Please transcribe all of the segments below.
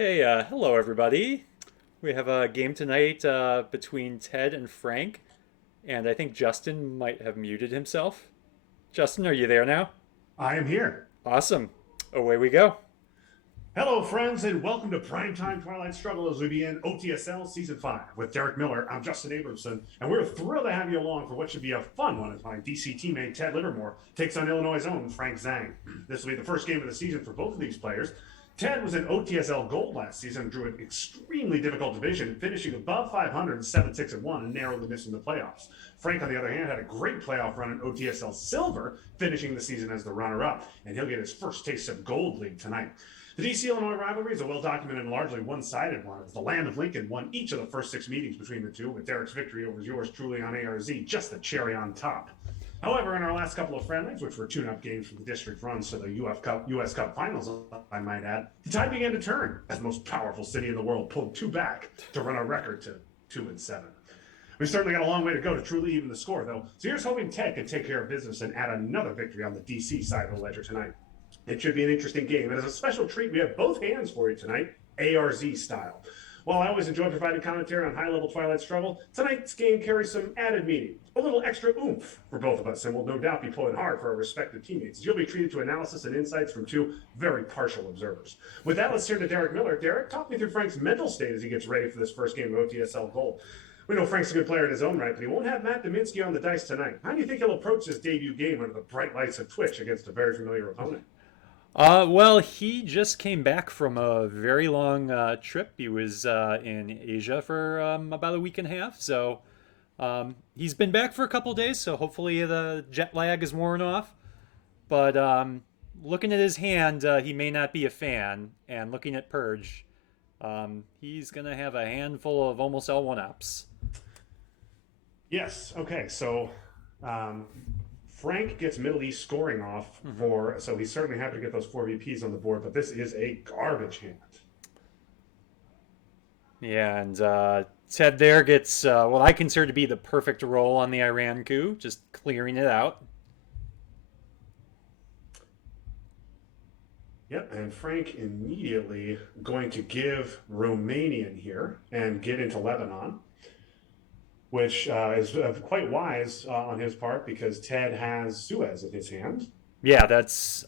Okay, hello everybody. We have a game tonight between Ted and Frank, and I think Justin might have muted himself. Justin, are you there now? I am here. Awesome. Away we go. Hello, friends, and welcome to Primetime Twilight Struggle as we begin OTSL Season 5 with Derek Miller. I'm Justin Abramson, and we're thrilled to have you along for what should be a fun one as my DC teammate Ted Livermore takes on Illinois' own Frank Zhang. This will be the first game of the season for both of these players. Ted was in OTSL Gold last season and drew an extremely difficult division, finishing above 500, 7-6-1, and narrowly missing the playoffs. Frank, on the other hand, had a great playoff run in OTSL Silver, finishing the season as the runner-up, and he'll get his first taste of Gold League tonight. The DC-Illinois rivalry is a well-documented and largely one-sided one, as the land of Lincoln won each of the first 6 meetings between the two, with Derek's victory over yours truly on ARZ just the cherry on top. However, in our last couple of friendlies, which were tune-up games for the district runs to the US Cup finals, I might add, the tide began to turn as the most powerful city in the world pulled 2 back to run a record to 2-7. We certainly got a long way to go to truly even the score, though. So here's hoping Ted can take care of business and add another victory on the DC side of the ledger tonight. It should be an interesting game. And as a special treat, we have both hands for you tonight, ARZ style. While I always enjoy providing commentary on high-level Twilight Struggle, tonight's game carries some added meaning, a little extra oomph for both of us, and will no doubt be pulling hard for our respective teammates. You'll be treated to analysis and insights from 2 very partial observers. With that, let's turn to Derek Miller. Derek, talk me through Frank's mental state as he gets ready for this first game of OTSL Gold. We know Frank's a good player in his own right, but he won't have Matt Dominski on the dice tonight. How do you think he'll approach this debut game under the bright lights of Twitch against a very familiar opponent? Well, he just came back from a very long trip. He was in Asia for about a week and a half, so he's been back for a couple days, so hopefully the jet lag is worn off. But looking at his hand, he may not be a fan, and looking at Purge, he's going to have a handful of almost all one-ups. Yes. Okay. So Frank gets Middle East scoring off so he's certainly happy to get those 4 VPs on the board, but this is a garbage hand. Yeah, and Ted there gets what I consider to be the perfect role on the Iran coup, just clearing it out. Yep, and Frank immediately going to give Romanian here and get into Lebanon, which is quite wise on his part because Ted has Suez in his hand. Yeah,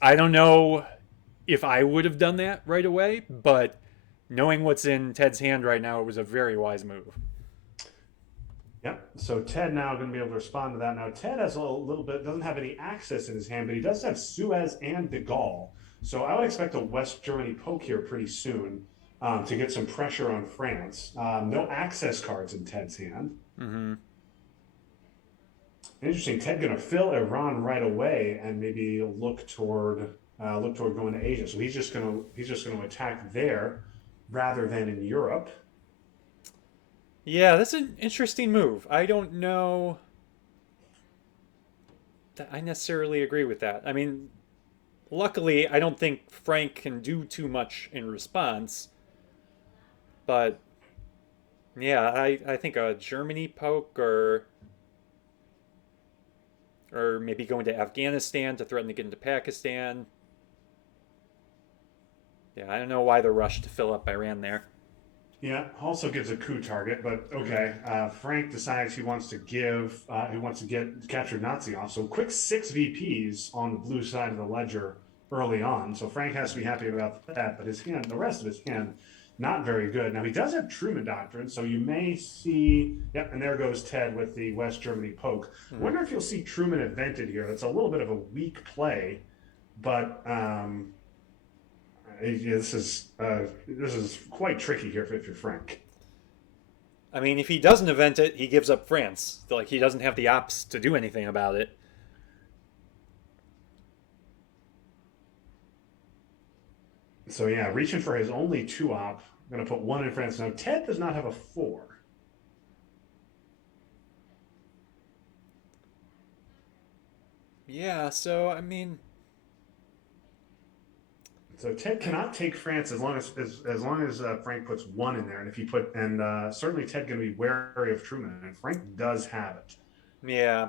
I don't know if I would have done that right away, but knowing what's in Ted's hand right now, it was a very wise move. Yep. So Ted now going to be able to respond to that. Now Ted has a little bit doesn't have any access in his hand, but he does have Suez and De Gaulle. So I would expect a West Germany poke here pretty soon to get some pressure on France. No access cards in Ted's hand. Mm-hmm. Interesting. Ted going to fill Iran right away and maybe look toward going to Asia. So he's just going to attack there rather than in Europe. Yeah, that's an interesting move. I don't know that I necessarily agree with that. I mean, luckily, I don't think Frank can do too much in response. But yeah, I think a Germany poke or maybe going to Afghanistan to threaten to get into Pakistan. Yeah, I don't know why the rush to fill up Iran there. Yeah, also gives a coup target, but okay. Frank decides he wants to capture Nazi off. So quick 6 VPs on the blue side of the ledger early on. So Frank has to be happy about that, but the rest of his hand, not very good. Now he does have Truman Doctrine, so you may see. Yep, and there goes Ted with the West Germany poke. I wonder if you'll see Truman invented here. That's a little bit of a weak play, but. This is quite tricky here if you're Frank. I mean, if he doesn't event it, he gives up France. Like, he doesn't have the ops to do anything about it. So yeah, reaching for his only 2-op. I'm going to put 1 in France. Now Ted does not have a 4. Yeah, so I mean, So Ted cannot take France as long as Frank puts 1 in there, and if he put certainly Ted going to be wary of Truman, and Frank does have it. yeah.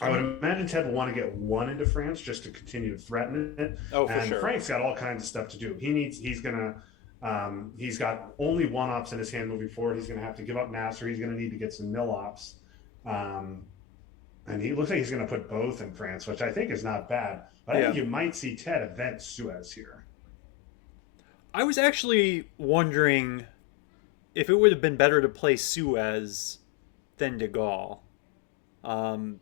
I would imagine Ted will want to get one into France just to continue to threaten it. Oh, for And sure. Frank's got all kinds of stuff to do. He's got only one ops in his hand moving forward. He's gonna have to give up Nasser. He's gonna need to get some mill ops. Um, and he looks like he's gonna put both in France, which I think is not bad. But I Yeah. think you might see Ted event Suez here. I was actually wondering if it would have been better to play Suez than De Gaulle um,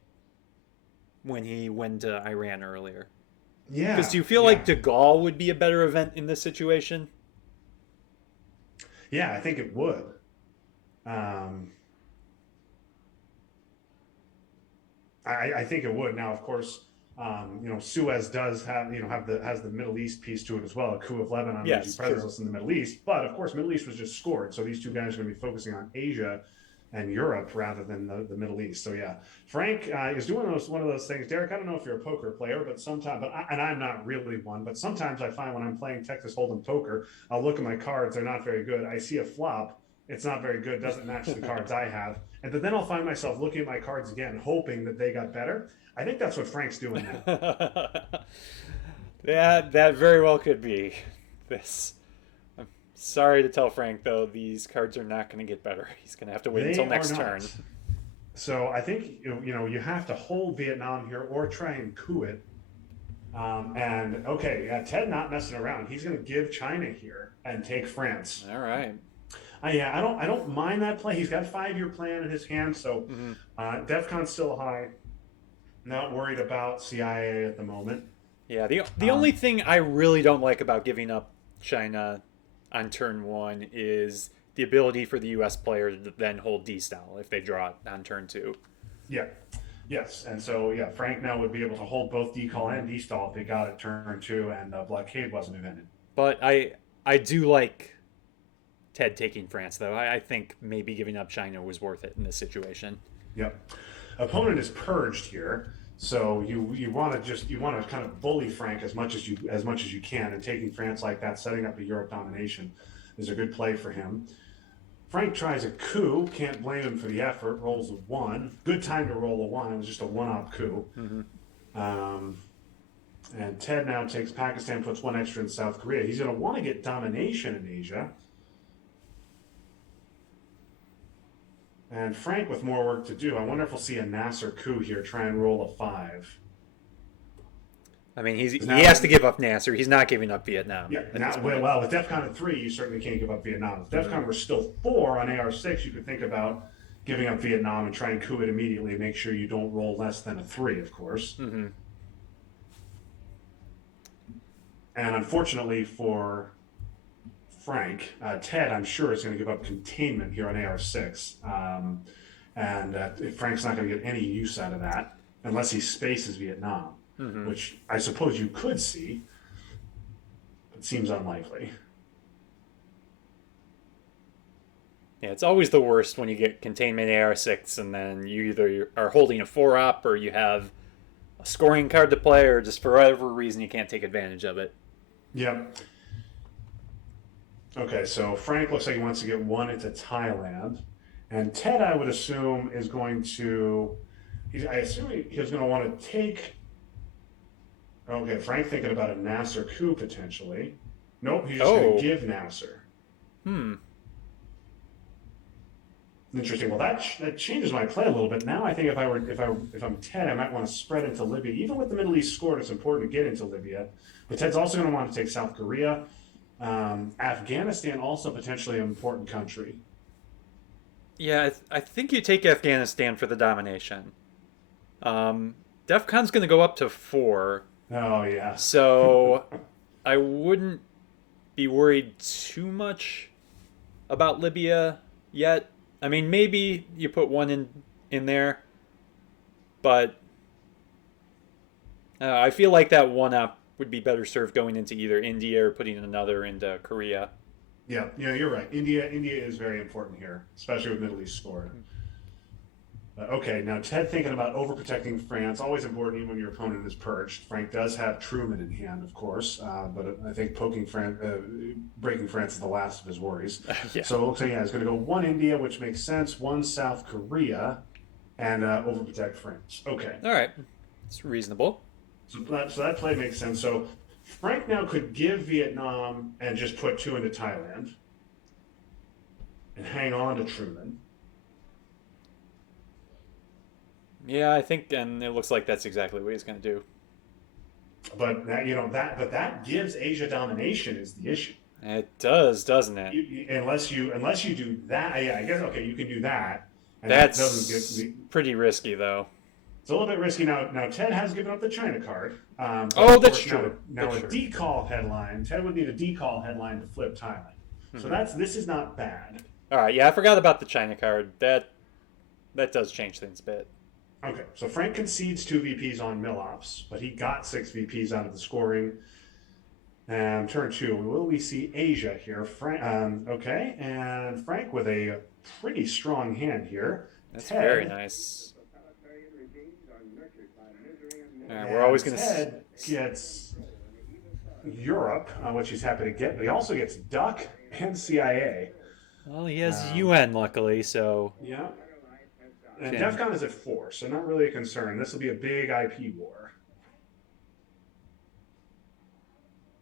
when he went to Iran earlier. Because Yeah, do you feel yeah, like De Gaulle would be a better event in this situation? yeah. I think it would. Um, I think it would. Now, of course, Suez does have has the Middle East piece to it as well. A coup of Lebanon losing Yes, true. presence in the Middle East, but of course, Middle East was just scored. So these two guys are going to be focusing on Asia and Europe rather than the Middle East. So yeah, Frank is doing one of those things. Derek, I don't know if you're a poker player, but sometimes, and I'm not really one, but sometimes I find when I'm playing Texas Hold'em poker, I'll look at my cards. They're not very good. I see a flop. It's not very good. Doesn't match the cards I have. And then I'll find myself looking at my cards again, hoping that they got better. I think that's what Frank's doing now. That very well could be this. I'm sorry to tell Frank though, these cards are not going to get better. He's going to have to wait They until are next turn. not. So I think you have to hold Vietnam here or try and coup it. And okay, yeah, Ted not messing around. He's going to give China here and take France. All right. Yeah, I don't mind that play. He's got a 5-year plan in his hand, so Mm-hmm. DEFCON's still high. Not worried about CIA at the moment. Yeah, the Um, only thing I really don't like about giving up China on turn one is the ability for the U.S. player to then hold D style if they draw it on turn two. yeah, yes, and so yeah, Frank now would be able to hold both decall Mm-hmm. and destall if they got it turn two, and blockade wasn't invented. But I do like Ted taking France though. I think maybe giving up China was worth it in this situation. Yep. Opponent is purged here, so you want to kind of bully Frank as much as you can, and taking France like that, setting up a Europe domination, is a good play for him. Frank tries a coup, can't blame him for the effort. Rolls a one, good time to roll a one. It was just a one-op coup. Mm-hmm. Um, and Ted now takes Pakistan, puts one extra in South Korea. He's going to want to get domination in Asia. And Frank with more work to do. I wonder if we'll see a Nasser coup here, try and roll a five. I mean, he Now, has to give up Nasser. He's not giving up Vietnam yeah, at now, this point. well, with DEFCON at 3, you certainly can't give up Vietnam. If DEFCON were still 4 on AR6, you could think about giving up Vietnam and try and coup it immediately. Make sure you don't roll less than a 3, of course. Mm-hmm. And unfortunately for Frank, Ted, I'm sure, is going to give up containment here on AR6. And Frank's not going to get any use out of that unless he spaces Vietnam, Mm-hmm. which I suppose you could see, but seems unlikely. Yeah, it's always the worst when you get containment AR6 and then you either are holding a 4-op or you have a scoring card to play or just for whatever reason you can't take advantage of it. Yep. Okay, so Frank looks like he wants to get one into Thailand. And Ted, I would assume, is going to. I assume he's going to want to take. Okay, Frank thinking about a Nasser coup potentially. Nope, he's just going Oh. to give Nasser. Hmm. Interesting. Well, that changes my play a little bit. Now I think if I'm Ted, I might want to spread into Libya. Even with the Middle East scored, it's important to get into Libya. But Ted's also going to want to take South Korea. Afghanistan also potentially an important country. Yeah, I think you take Afghanistan for the domination. DEFCON's going to go up to 4, Oh yeah. so I wouldn't be worried too much about Libya yet. I mean, maybe you put one in there, but I feel like that 1-op would be better served going into either India or putting another into Korea. Yeah, you're right. India is very important here, especially with Middle East scored. Okay, now Ted thinking about overprotecting France, always important even when your opponent is purged. Frank does have Truman in hand, of course, but I think breaking France is the last of his worries. Yeah. So it looks like he's going to go one India, which makes sense, one South Korea. and overprotect France. Okay, All right, it's reasonable. so that play makes sense. So Frank now could give Vietnam and just put two into Thailand and hang on to Truman. Yeah, I think, and it looks like that's exactly what he's going to do. But that that gives Asia domination is the issue. It does, doesn't it? Unless you do that, yeah, I guess okay, you can do that, and that doesn't get. That's pretty risky, though. It's a little bit risky now. Now Ted has given up the China card, but Oh, of that's course true. now That's a true. decall headline. Ted would need a decall headline to flip Thailand. So Hmm. this is not bad. All right, yeah, I forgot about the China card. That does change things a bit. Okay, so Frank concedes two VPs on Millops, but he got six VPs out of the scoring. And turn two, will we see Asia here? Okay, and Frank with a pretty strong hand here. That's very Ted nice. All right, we're always and going to. Ted gets Europe, which he's happy to get, but he also gets Duck and CIA. Well, he has Um, UN, luckily, so. yeah, and Can. DEFCON is at four, so not really a concern. This will be a big IP war.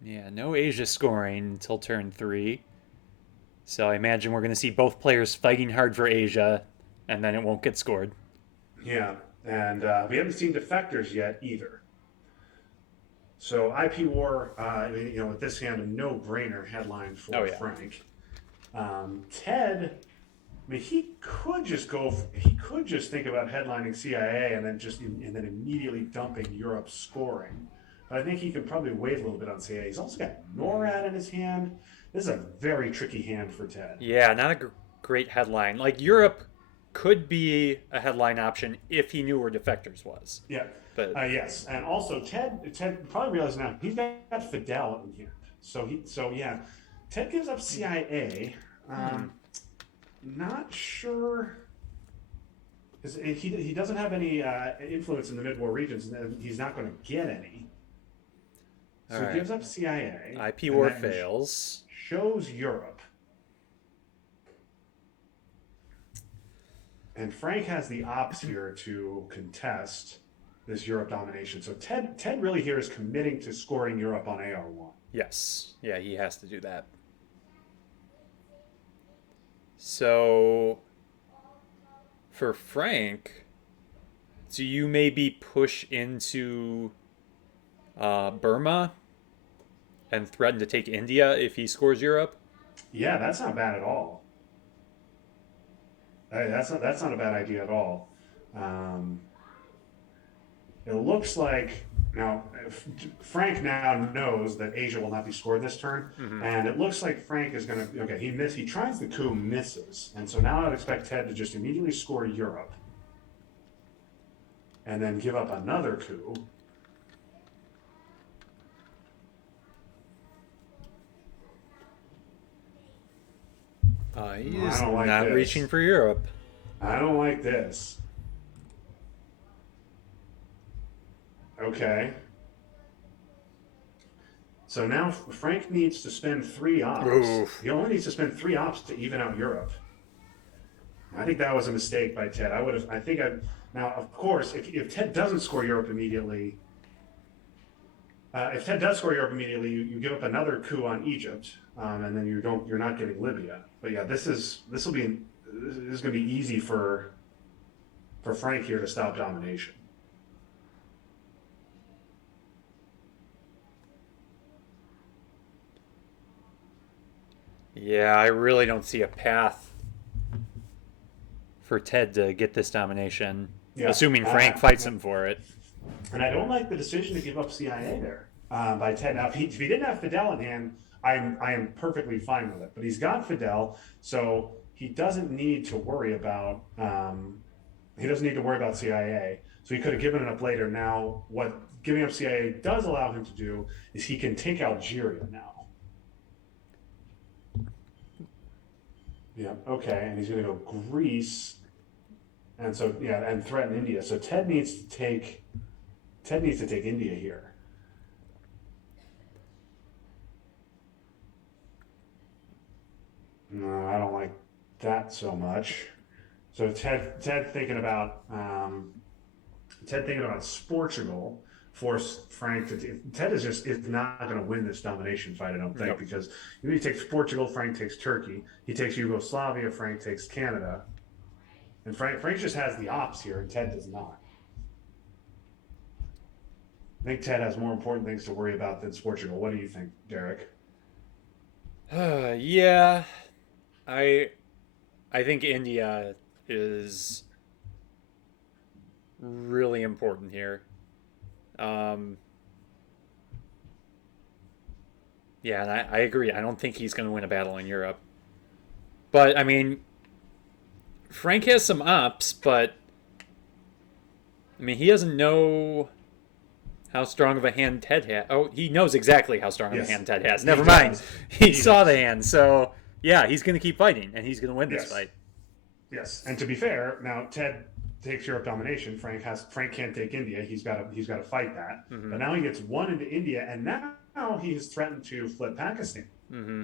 Yeah, no Asia scoring until turn three. So I imagine we're going to see both players fighting hard for Asia, and then it won't get scored. Yeah, and we haven't seen defectors yet either. So IP war, with this hand, a no-brainer headline Oh, for yeah. Frank. Ted, I mean, he could just go. He could just think about headlining CIA and then immediately dumping Europe's scoring. But I think he could probably wait a little bit on CIA. He's also got NORAD in his hand. This is a very tricky hand for Ted. Yeah, not a great headline. Like, Europe could be a headline option if he knew where defectors was. Yeah. But Yes, and also Ted probably realizes now he's got Fidel in hand. So yeah, Ted gives up CIA. Not sure. He doesn't have any influence in the mid-war regions, and he's not going to get any. So all he right, gives up CIA. IP and war that fails. shows Europe. And Frank has the ops here to contest this Europe domination. So Ted really here is committing to scoring Europe on AR1. Yes, yeah, he has to do that. So for Frank, do you maybe push into Burma and threaten to take India if he scores Europe? Yeah, that's not bad at all. That's not a bad idea at all. Um, it looks like now Frank now knows that Asia will not be scored this turn, Mm-hmm. and it looks like Frank is going to. Okay, he tries the coup, misses, and so now I'd expect Ted to just immediately score Europe, and then give up another coup. He I is don't like not this. reaching for Europe. I don't like this. Okay. So now Frank needs to spend three ops. Oof. He only needs to spend three ops to even out Europe. I think that was a mistake by Ted. I would have. I think I. Now, of course, if Ted doesn't score Europe immediately, if Ted does score Europe immediately, you give up another coup on Egypt, and then you're not getting Libya. But yeah, this is going to be easy for Frank here to stop domination. Yeah, I really don't see a path for Ted to get this domination, Yeah, assuming Frank fights him for it. and I don't like the decision to give up CIA there by Ted. Now, if he didn't have Fidel in hand, I am perfectly fine with it. But he's got Fidel, so he doesn't need to worry about CIA. So he could have given it up later. Now, what giving up CIA does allow him to do is he can take Algeria now. Yeah. Okay, and he's going to go Greece, and so yeah, and threaten India. So Ted needs to take India here. No, I don't like that so much. So Ted thinking about Portugal force Frank to. Ted is not going to win this domination fight, I don't think, Nope. because he takes Portugal, Frank takes Turkey, he takes Yugoslavia, Frank takes Canada, and Frank just has the ops here, and Ted does not. I think Ted has more important things to worry about than Portugal. What do you think, Derek? Yeah, I I think India is really important here. Um, yeah, and I agree. I don't think he's going to win a battle in Europe. But I mean, Frank has some ops, but I mean, he doesn't know how strong of a hand Ted has. Oh, he knows exactly how strong of a Yes, hand Ted has. he Never mind. does. He He saw the does. hand. So, yeah, he's going to keep fighting, and he's going to win this Yes. fight. Yes, and to be fair, now Ted takes Europe domination. Frank can't take India. He's got to fight that. Mm-hmm. But now he gets one into India, and now he has threatened to flip Pakistan. Mm-hmm.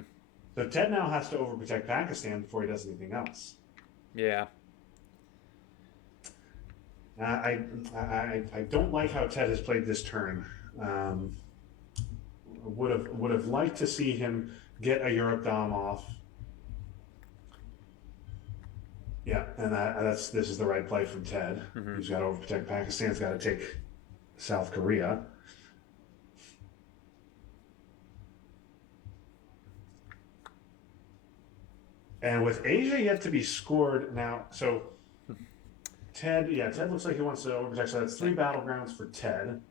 So Ted now has to overprotect Pakistan before he does anything else. Yeah. I don't like how Ted has played this turn. Um, would have liked to see him get a Europe dom off. Yeah, and this is the right play from Ted. Mm-hmm. He's got to overprotect Pakistan. He's got to take South Korea. And with Asia yet to be scored now, so Ted looks like he wants to overprotect. So that's three battlegrounds for Ted.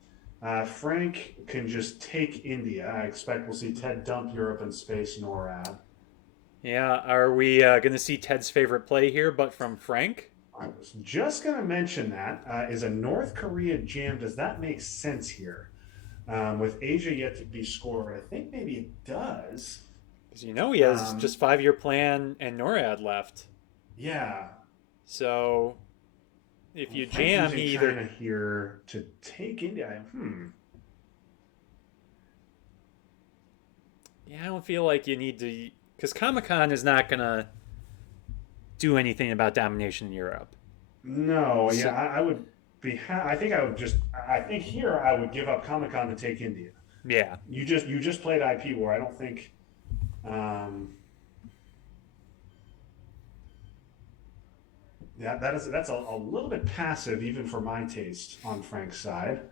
Frank can just take India. I expect we'll see Ted dump Europe and space NORAD. Yeah. Are we going to see Ted's favorite play here, but from Frank? I was just going to mention that is a North Korea jam. Does that make sense here? With Asia yet to be scored, I think maybe it does. Because you know he has Um, just 5-year plan and NORAD left. yeah, So if you Frank jam, he using either. China here to take India. Yeah, I don't feel like you need to. Because Comic Con is not going to do anything about domination in Europe. No, yeah, So, I would be. I think I would just. I think here I would give up Comic Con to take India. yeah. You just played IP War. I don't think. Um, yeah, that's a little bit passive even for my taste on Frank's side.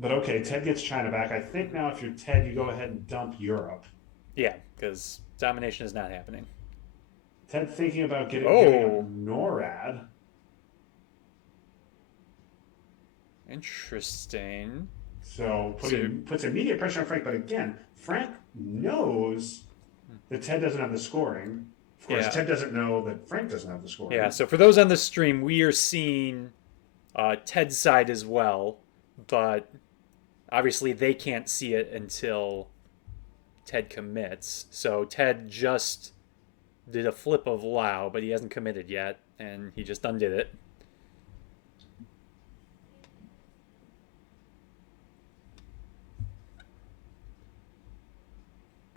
But okay, Ted gets China back. I think now if you're Ted, you go ahead and dump Europe. Yeah, because domination is not happening. Ted thinking about giving up Oh, NORAD. interesting. So So, puts immediate pressure on Frank, but again, Frank knows that Ted doesn't have the scoring. Of course, yeah. Ted doesn't know that Frank doesn't have the Yeah, scoring. so for those on the stream, we are seeing Ted's side as well, but obviously they can't see it until Ted commits. So Ted just did a flip of Lao, but he hasn't committed yet, and he just undid it.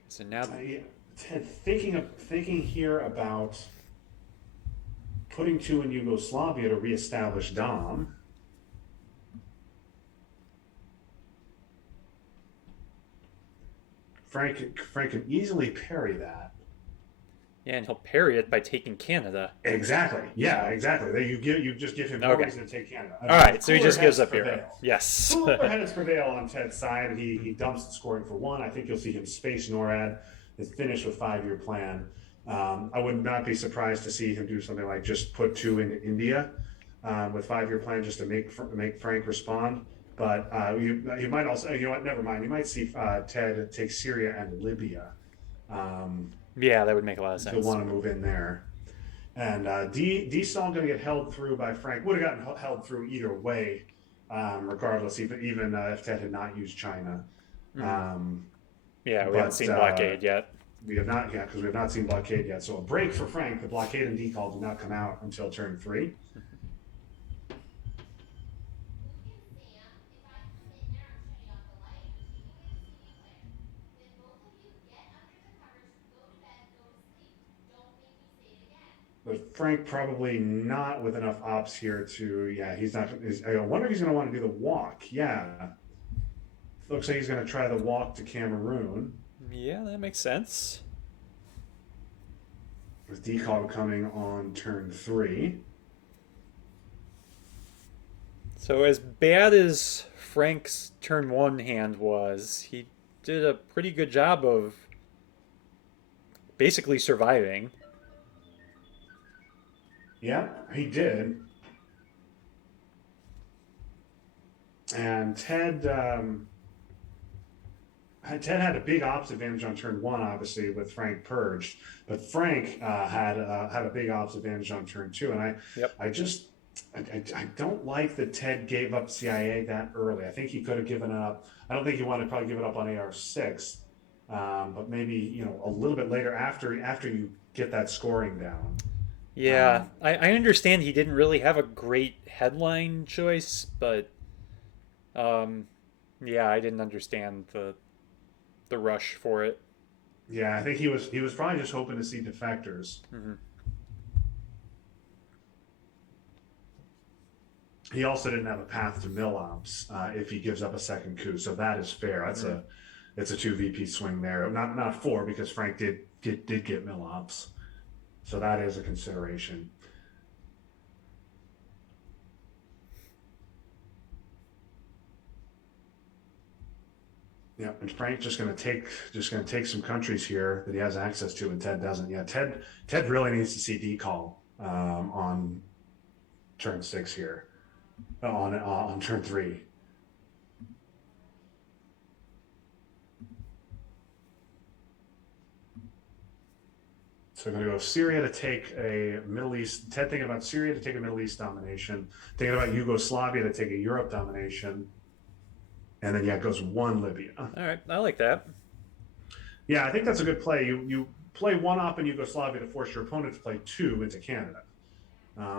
So now, Ted thinking here about putting two in Yugoslavia to reestablish Dom. Frank can easily parry that. yeah, and he'll parry it by taking Canada. Exactly. Yeah, So, exactly. You just give him more okay. reason to take Canada. All right, so he Cooler just gives heads up Europe. prevail. Yes. Cooler heads prevail on Ted's side. He dumps the scoring for one. I think you'll see him space NORAD. His finish with 5-year plan. I would not be surprised to see him do something like just put two into India with 5-year plan just to make Frank respond. But you might also, you know what? Never mind. You might see Ted take Syria and Libya. Um, Yeah, that would make a lot of to sense. want to move in there. And D Stall going to get held through by Frank. Would have gotten held through either way, regardless, even if Ted had not used China. Mm. Um, Yeah, we haven't but seen blockade yet. we have not yet because we have not seen blockade yet. So a break for Frank. The blockade and decall do not come out until turn 3. But Frank probably not with enough ops here to, yeah, he's not. I wonder if he's going to want to do the walk. Yeah. Looks like he's going to try the walk to Cameroon Yeah, that makes sense. with decall coming on turn 3. So as bad as Frank's turn one hand was, he did a pretty good job of basically surviving. Yeah, he did. And Ted had a big ops advantage on turn 1, obviously, with Frank purged, but Frank had a big ops advantage on turn 2, and Yep. I just I don't like that Ted gave up CIA that early. I think he could have given it up. I don't think he wanted to probably give it up on AR6, but maybe a little bit later after you get that scoring down. Yeah, Um, I understand he didn't really have a great headline choice, but um, yeah, I didn't understand the rush for it. yeah, I think he was probably just hoping to see defectors. Hmm. He also didn't have a path to mill ops if he gives up a second coup, so that is fair. That's Hmm. a it's a 2 VP swing there, not 4 because Frank did get mill ops, so that is a consideration. Yeah, and Frank just gonna take some countries here that he has access to, and Ted doesn't. Yeah, Ted really needs to see decall on turn 6 here, on turn 3. So we're going to go Syria to take a Middle East. Ted thinking about Syria to take a Middle East domination, thinking about Yugoslavia to take a Europe domination, and then yeah, it goes 1 Libya. All right, I like that. Yeah, I think that's a good play. You play 1 op in Yugoslavia to force your opponent to play 2 into Canada.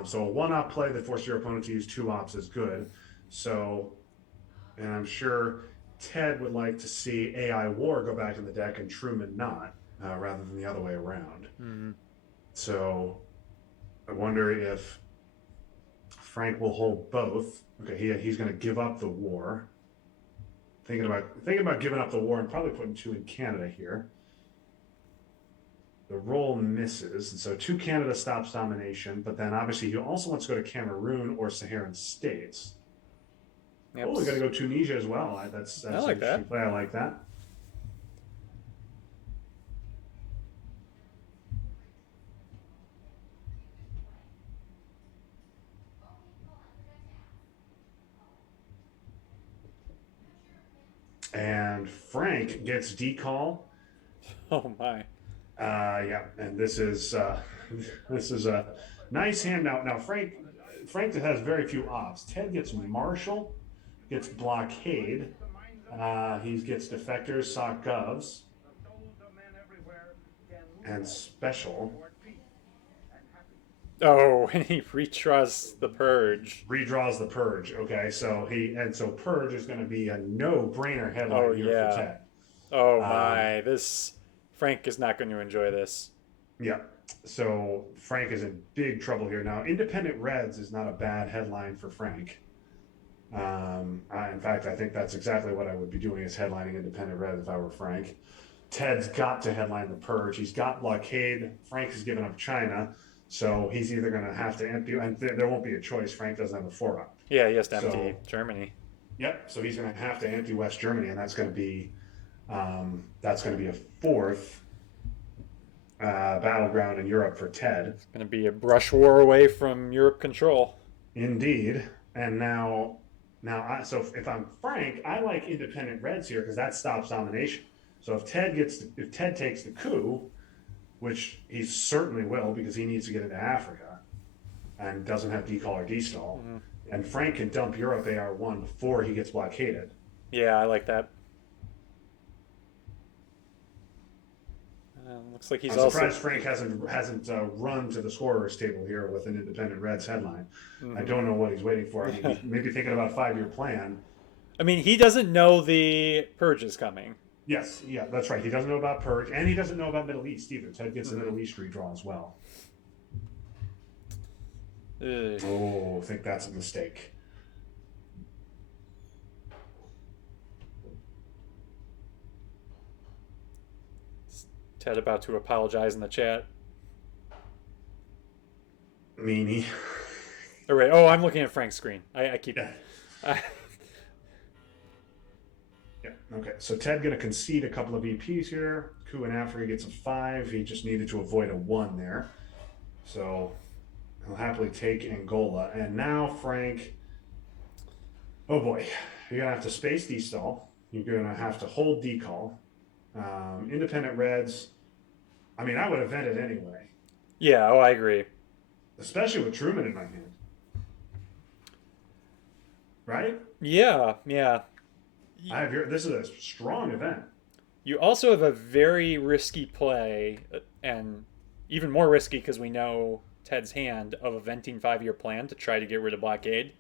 So a 1 op play that forces your opponent to use 2 ops is good. So, and I'm sure Ted would like to see AI War go back in the deck and Truman not, rather than the other way around. Hmm. So I wonder if Frank will hold both. Okay, he's going to give up the war. Thinking about giving up the war and probably putting 2 in Canada here. The roll misses, and so 2 Canada stops domination. But then obviously he also wants to go to Cameroon or Saharan states. Yep. Oh, we got to go Tunisia as well. That's I an like interesting that. play. I like that. And Frank gets decall. Oh my. Yeah, and this is this is a nice hand. Now Frank has very few ops. Ted gets Marshall, gets blockade. He gets defectors, sock govs, and special. Oh, and he redraws the purge. Redraws the purge. Okay, so purge is going to be a no-brainer Oh headline here for yeah. Ted. Oh Um, my. This Frank is not going to enjoy this. yeah. So Frank is in big trouble here now. Independent Reds is not a bad headline for Frank. In fact, I think that's exactly what I would be doing is headlining Independent Red if I were Frank. Ted's got to headline the purge. He's got blockade. Frank has given up China, so he's either going to have to empty, and there won't be a choice. Frank doesn't have a 4 up. Yeah, he has to So, empty Germany. yep. So he's going to have to empty West Germany, and that's going to be a 4th battleground in Europe for Ted. Going to be a brush war away from Europe control. Indeed. And so if I'm Frank, I like independent Reds here because that stops domination. So if Ted takes the coup, which he certainly will because he needs to get into Africa and doesn't have decall or destall, Hmm. and Frank can dump Europe AR1 before he gets blockaded. Yeah, I like that. Looks like he's I'm also. surprised Frank hasn't run to the scorer's table here with an independent Reds headline. I Mhm. don't know what he's waiting for. I mean, maybe thinking about a 5-year plan. I mean, he doesn't know the purge is coming. Yes, yeah, that's right. He doesn't know about Purge, and he doesn't know about Middle East either. Ted gets the Hmm. Middle East redraw as well. Ugh. Oh, I think that's a mistake. Ted about to apologize in the chat. Meanie. Oh wait, oh, I'm looking at Frank's screen. I keep. Yeah. I, Yeah. Okay. So Ted going to concede a couple of EPs here. Coup in Africa gets a 5. He just needed to avoid a 1 there. So he'll happily take Angola. And now Frank. Oh boy. You're going to have to space D-stall. You're going to have to hold decall. Independent Reds. I mean, I would have vented anyway, yeah, oh, I agree. especially with Truman in my hand. Right? Yeah, yeah. This is a strong event. You also have a very risky play, and even more risky because we know Ted's hand of a venting 5-year plan to try to get rid of blockade.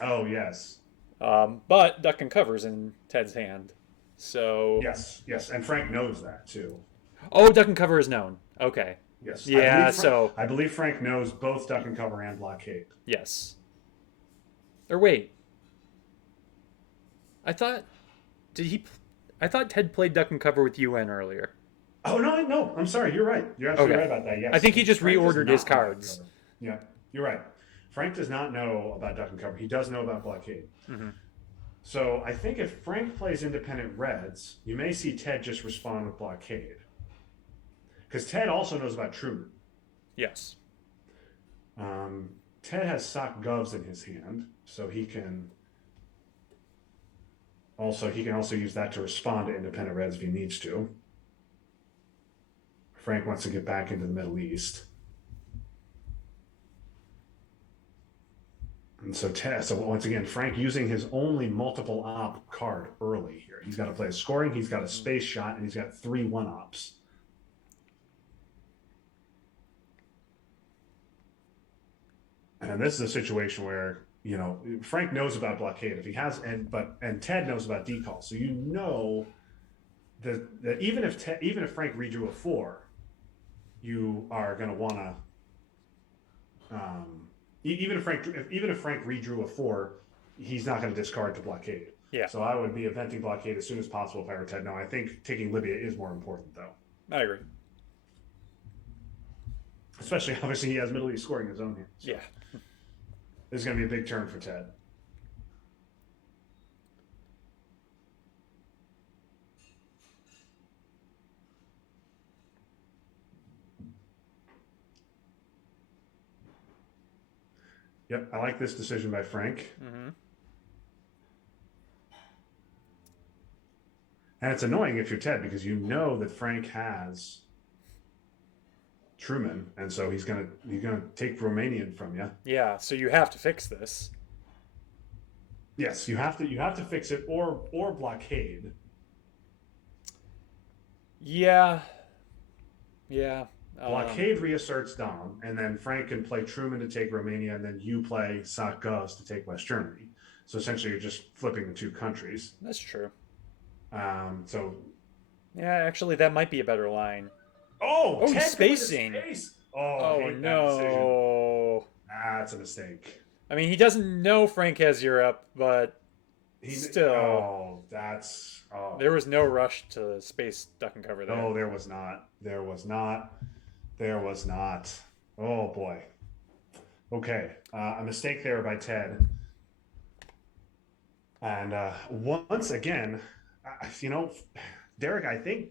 Oh, yes. But duck and covers in Ted's hand. So, Yes, yes. And Frank knows that too. oh, duck and cover is known. Okay. Yes. Yeah, so, I believe Frank knows both duck and cover and blockade. yes. Or wait. I thought, did he, I thought Ted played duck and cover with UN earlier. Oh, no, no. I'm sorry. You're right. You're absolutely Okay. right about that. Yes. I think he just Frank does reordered not his know duck and cards. cover. Yeah, you're right. Frank does not know about duck and cover. He does know about blockade. Mm-hmm. So I think if Frank plays independent Reds, you may see Ted just respond with blockade. Because Ted also knows about Truman. Yes. Ted has sock govs in his hand, so he can also use that to respond to independent Reds if he needs to. Frank wants to get back into the Middle East. And so once again, Frank using his only multiple op card early here. He's got to play a scoring, he's got a space shot, and he's got 3 1-ops. And this is a situation where, Frank knows about blockade. If he has and Ted knows about decall. So that even if Frank redrew a 4, you are going to want to even if Frank redrew a 4, he's not going to discard to blockade. Yeah. So I would be eventing blockade as soon as possible if I were Ted. No, I think taking Libya is more important though. I agree. Especially obviously he has Middle East scoring his own hand. So Yeah. this is going to be a big turn for Ted. Yep, I like this decision by Frank. Mm-hmm. And it's annoying if you're Ted because you know that Frank has Truman, and so he's gonna take Romanian from you. Yeah, so you have to fix this. Yes, you have to fix it or blockade. Yeah. Yeah. Blockade reasserts Dom, and then Frank can play Truman to take Romania, and then you play Sock Govs to take West Germany. So essentially, you're just flipping the 2 countries. That's true. So. Yeah, actually, that might be a better line. Oh, he's spacing. Oh, no. That's a mistake. I mean, he doesn't know Frank has Europe, but still. Oh, that's. Oh. There was no rush to space duck and cover there. No, there was not. There was not. There was not. Oh, boy. Okay. A mistake there by Ted. And once again, Derek, I think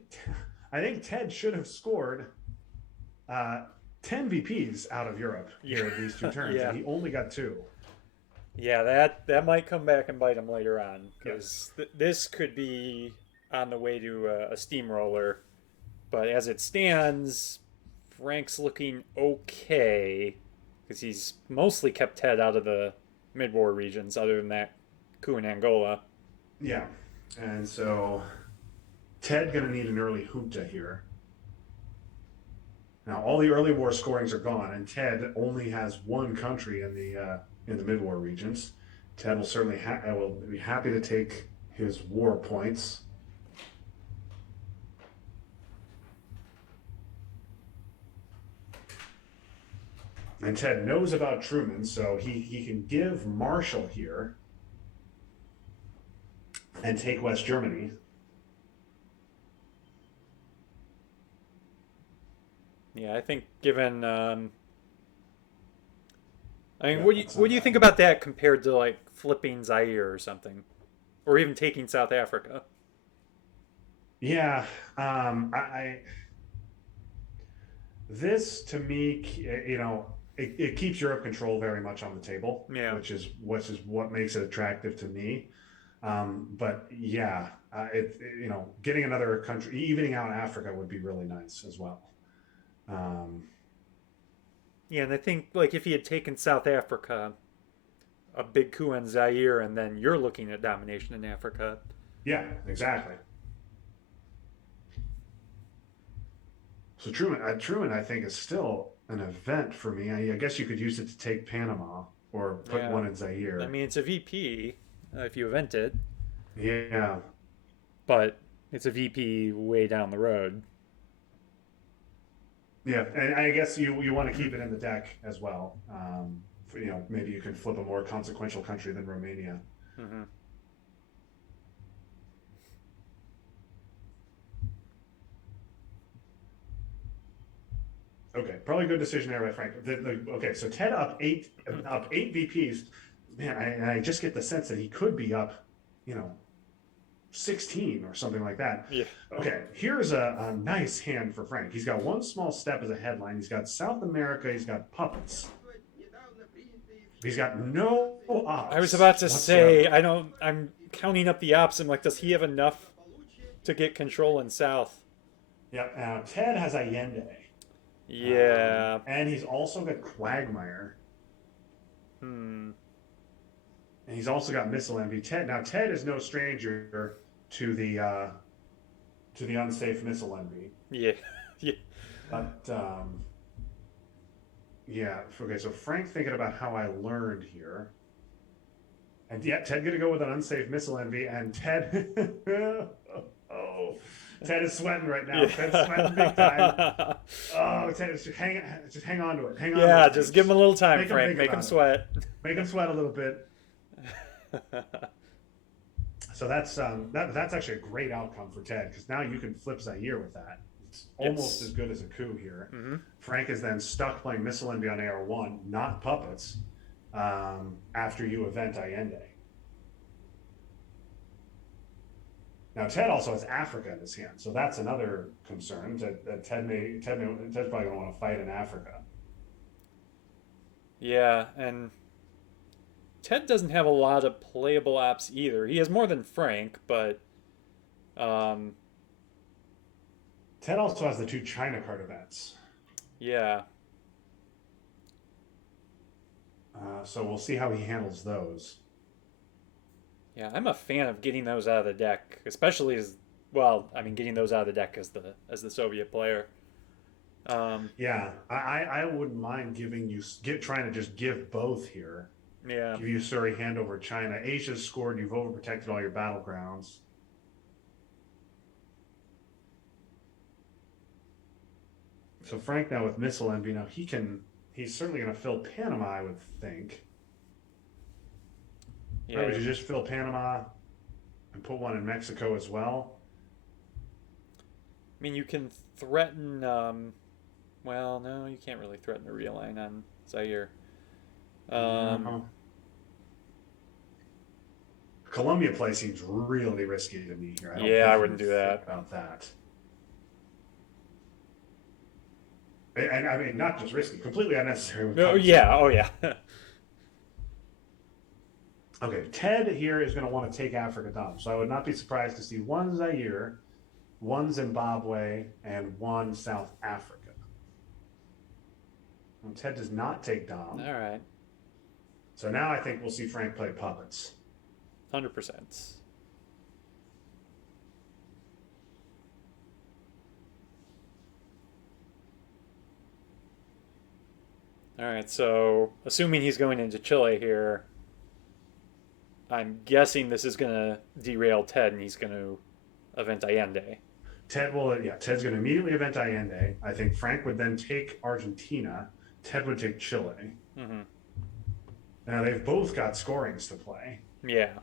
Ted should have scored 10 VPs out of Europe here at these 2 turns, Yeah. and he only got 2. Yeah, that might come back and bite him later on, because this could be on the way to a steamroller. But as it stands, Frank's looking okay, because he's mostly kept Ted out of the mid-war regions, other than that coup in Angola. Yeah, and so Ted going to need an early junta here. Now, all the early war scorings are gone, and Ted only has 1 country in the mid-war regions. Ted will certainly will be happy to take his war points. And Ted knows about Truman, so he can give Marshall here and take West Germany. Yeah, I think given I mean, Yeah, that's what not do you bad. think about that compared to like flipping Zaire or something, or even taking South Africa? Yeah, I this to me, it keeps Europe control very much on the table, Yeah, which is what makes it attractive to me. But yeah, getting another country, evening out Africa would be really nice as well. Um, yeah, and I think like if he had taken South Africa, a big coup in Zaire, and then you're looking at domination in Africa. yeah, exactly. So Truman, I think is still an event for me. I guess you could use it to take Panama or put Yeah, one in I Zaire. mean it's a VP if you event it, Yeah, but it's a VP way down the road. yeah, and I guess you want to keep it in the deck as well. Maybe you can flip a more consequential country than Romania. Hmm. Okay, probably a good decision there by Frank. Okay, so Ted up eight VPs. Man, I just get the sense that he could be up, you know, 16 or something like that. Yeah, Okay, here's a nice hand for Frank. He's got one small step as a headline. He's got South America. He's got puppets. He's got no I was ops about to say whatsoever. I don't. I'm counting up the ops. I'm like, does he have enough to get control in South? Yeah, now Ted has Allende. Yeah. And he's also got Quagmire. Hmm. And he's also got Missile Envy. Ted is no stranger to the unsafe Missile Envy. Yeah. Yeah. But yeah, okay, so Frank thinking about how I learned here. And yeah, Ted gonna go with an unsafe Missile Envy, and Ted oh, Ted is sweating right now. Ted's sweating big time. Yeah. Oh, Ted, just hang on to it. Hang on to Yeah. it, Frank. Just give him Just a little time, make him Frank. think Make him about it. sweat. Make him sweat a little bit. So that's actually a great outcome for Ted because now you can flip Zaire with that. It's almost as Yes. good as a coup here. Hmm. Frank is then stuck playing Missile Envy on AR1, not puppets, after you event Allende. Now Ted also has Africa in his hand, so that's another concern that Ted's probably going to want to fight in Africa. Yeah, and Ted doesn't have a lot of playable apps either. He has more than Frank, but um, Ted also has the two China card events, yeah, so we'll see how he handles those. yeah. I'm a fan of getting those out of the deck, especially as well. I mean, getting those out of the deck as the Soviet player. Um, Yeah, I wouldn't mind trying to just give both here. yeah, Give you Surrey hand over China. Asia's scored. You've overprotected all your battlegrounds. So Frank now with missile envy. Now he's certainly going to fill Panama. I would think. Right? yeah. Would you just fill Panama and put one in Mexico as well? I mean, you can threaten. Well, no, you can't really threaten a realign on Zaire. Um, No. Colombia play seems really risky to me here. I don't yeah, think I you wouldn't would do think that. about that. And I mean, not just risky, completely unnecessary with Oh puppets yeah, here. oh yeah. Okay, Ted here is going to want to take Africa down. So I would not be surprised to see one Zaire, one Zimbabwe, and one South Africa. And Ted does not take Dom. All right, So now I think we'll see Frank play puppets. 100%. All right, so assuming he's going into Chile here, I'm guessing this is gonna derail Ted, and he's gonna event Allende. Ted's going to immediately event Allende. I think Frank would then take Argentina, Ted would take Chile. Mm-hmm. Now they've both got scorings to play. Yeah.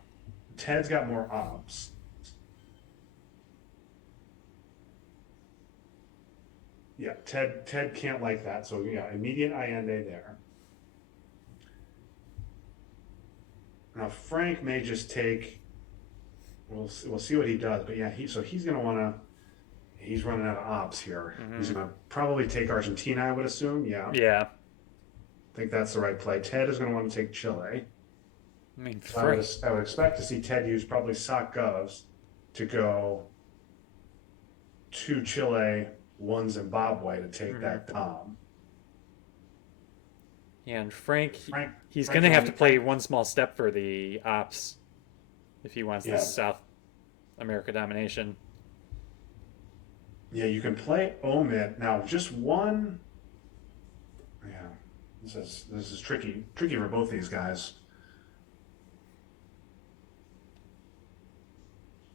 Ted's got more ops. Yeah, Ted can't like that. So yeah, immediate Allende there. Now Frank may just take. We'll see what he does, but yeah, he's gonna want to. He's running out of ops here. He's Mm-hmm. gonna probably take Argentina, I would assume. Yeah, Yeah. I think that's the right play. Ted is gonna want to take Chile. I mean, So Frank. I would expect to see Ted use probably sock govs to go to Chile, one Zimbabwe to take Mm-hmm. that Dom. Yeah, and Frank, Frank, he's Frank, gonna have to play Frank, one small step for the ops if he wants yeah, this South America domination. yeah, you can play Omid now. Just one. Yeah, this is tricky for both these guys.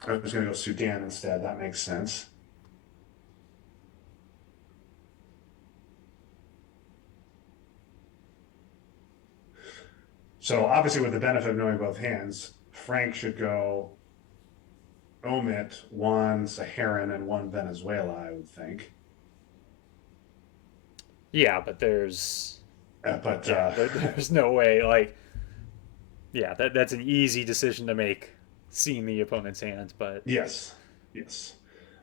I was going to go Sudan instead. That makes sense. So obviously, with the benefit of knowing both hands, Frank should go omit one Saharan and one Venezuela, I would think. Yeah, but there's But yeah, there's no way. Like, yeah, that's an easy decision to make, seeing the opponent's hands. yes, yes.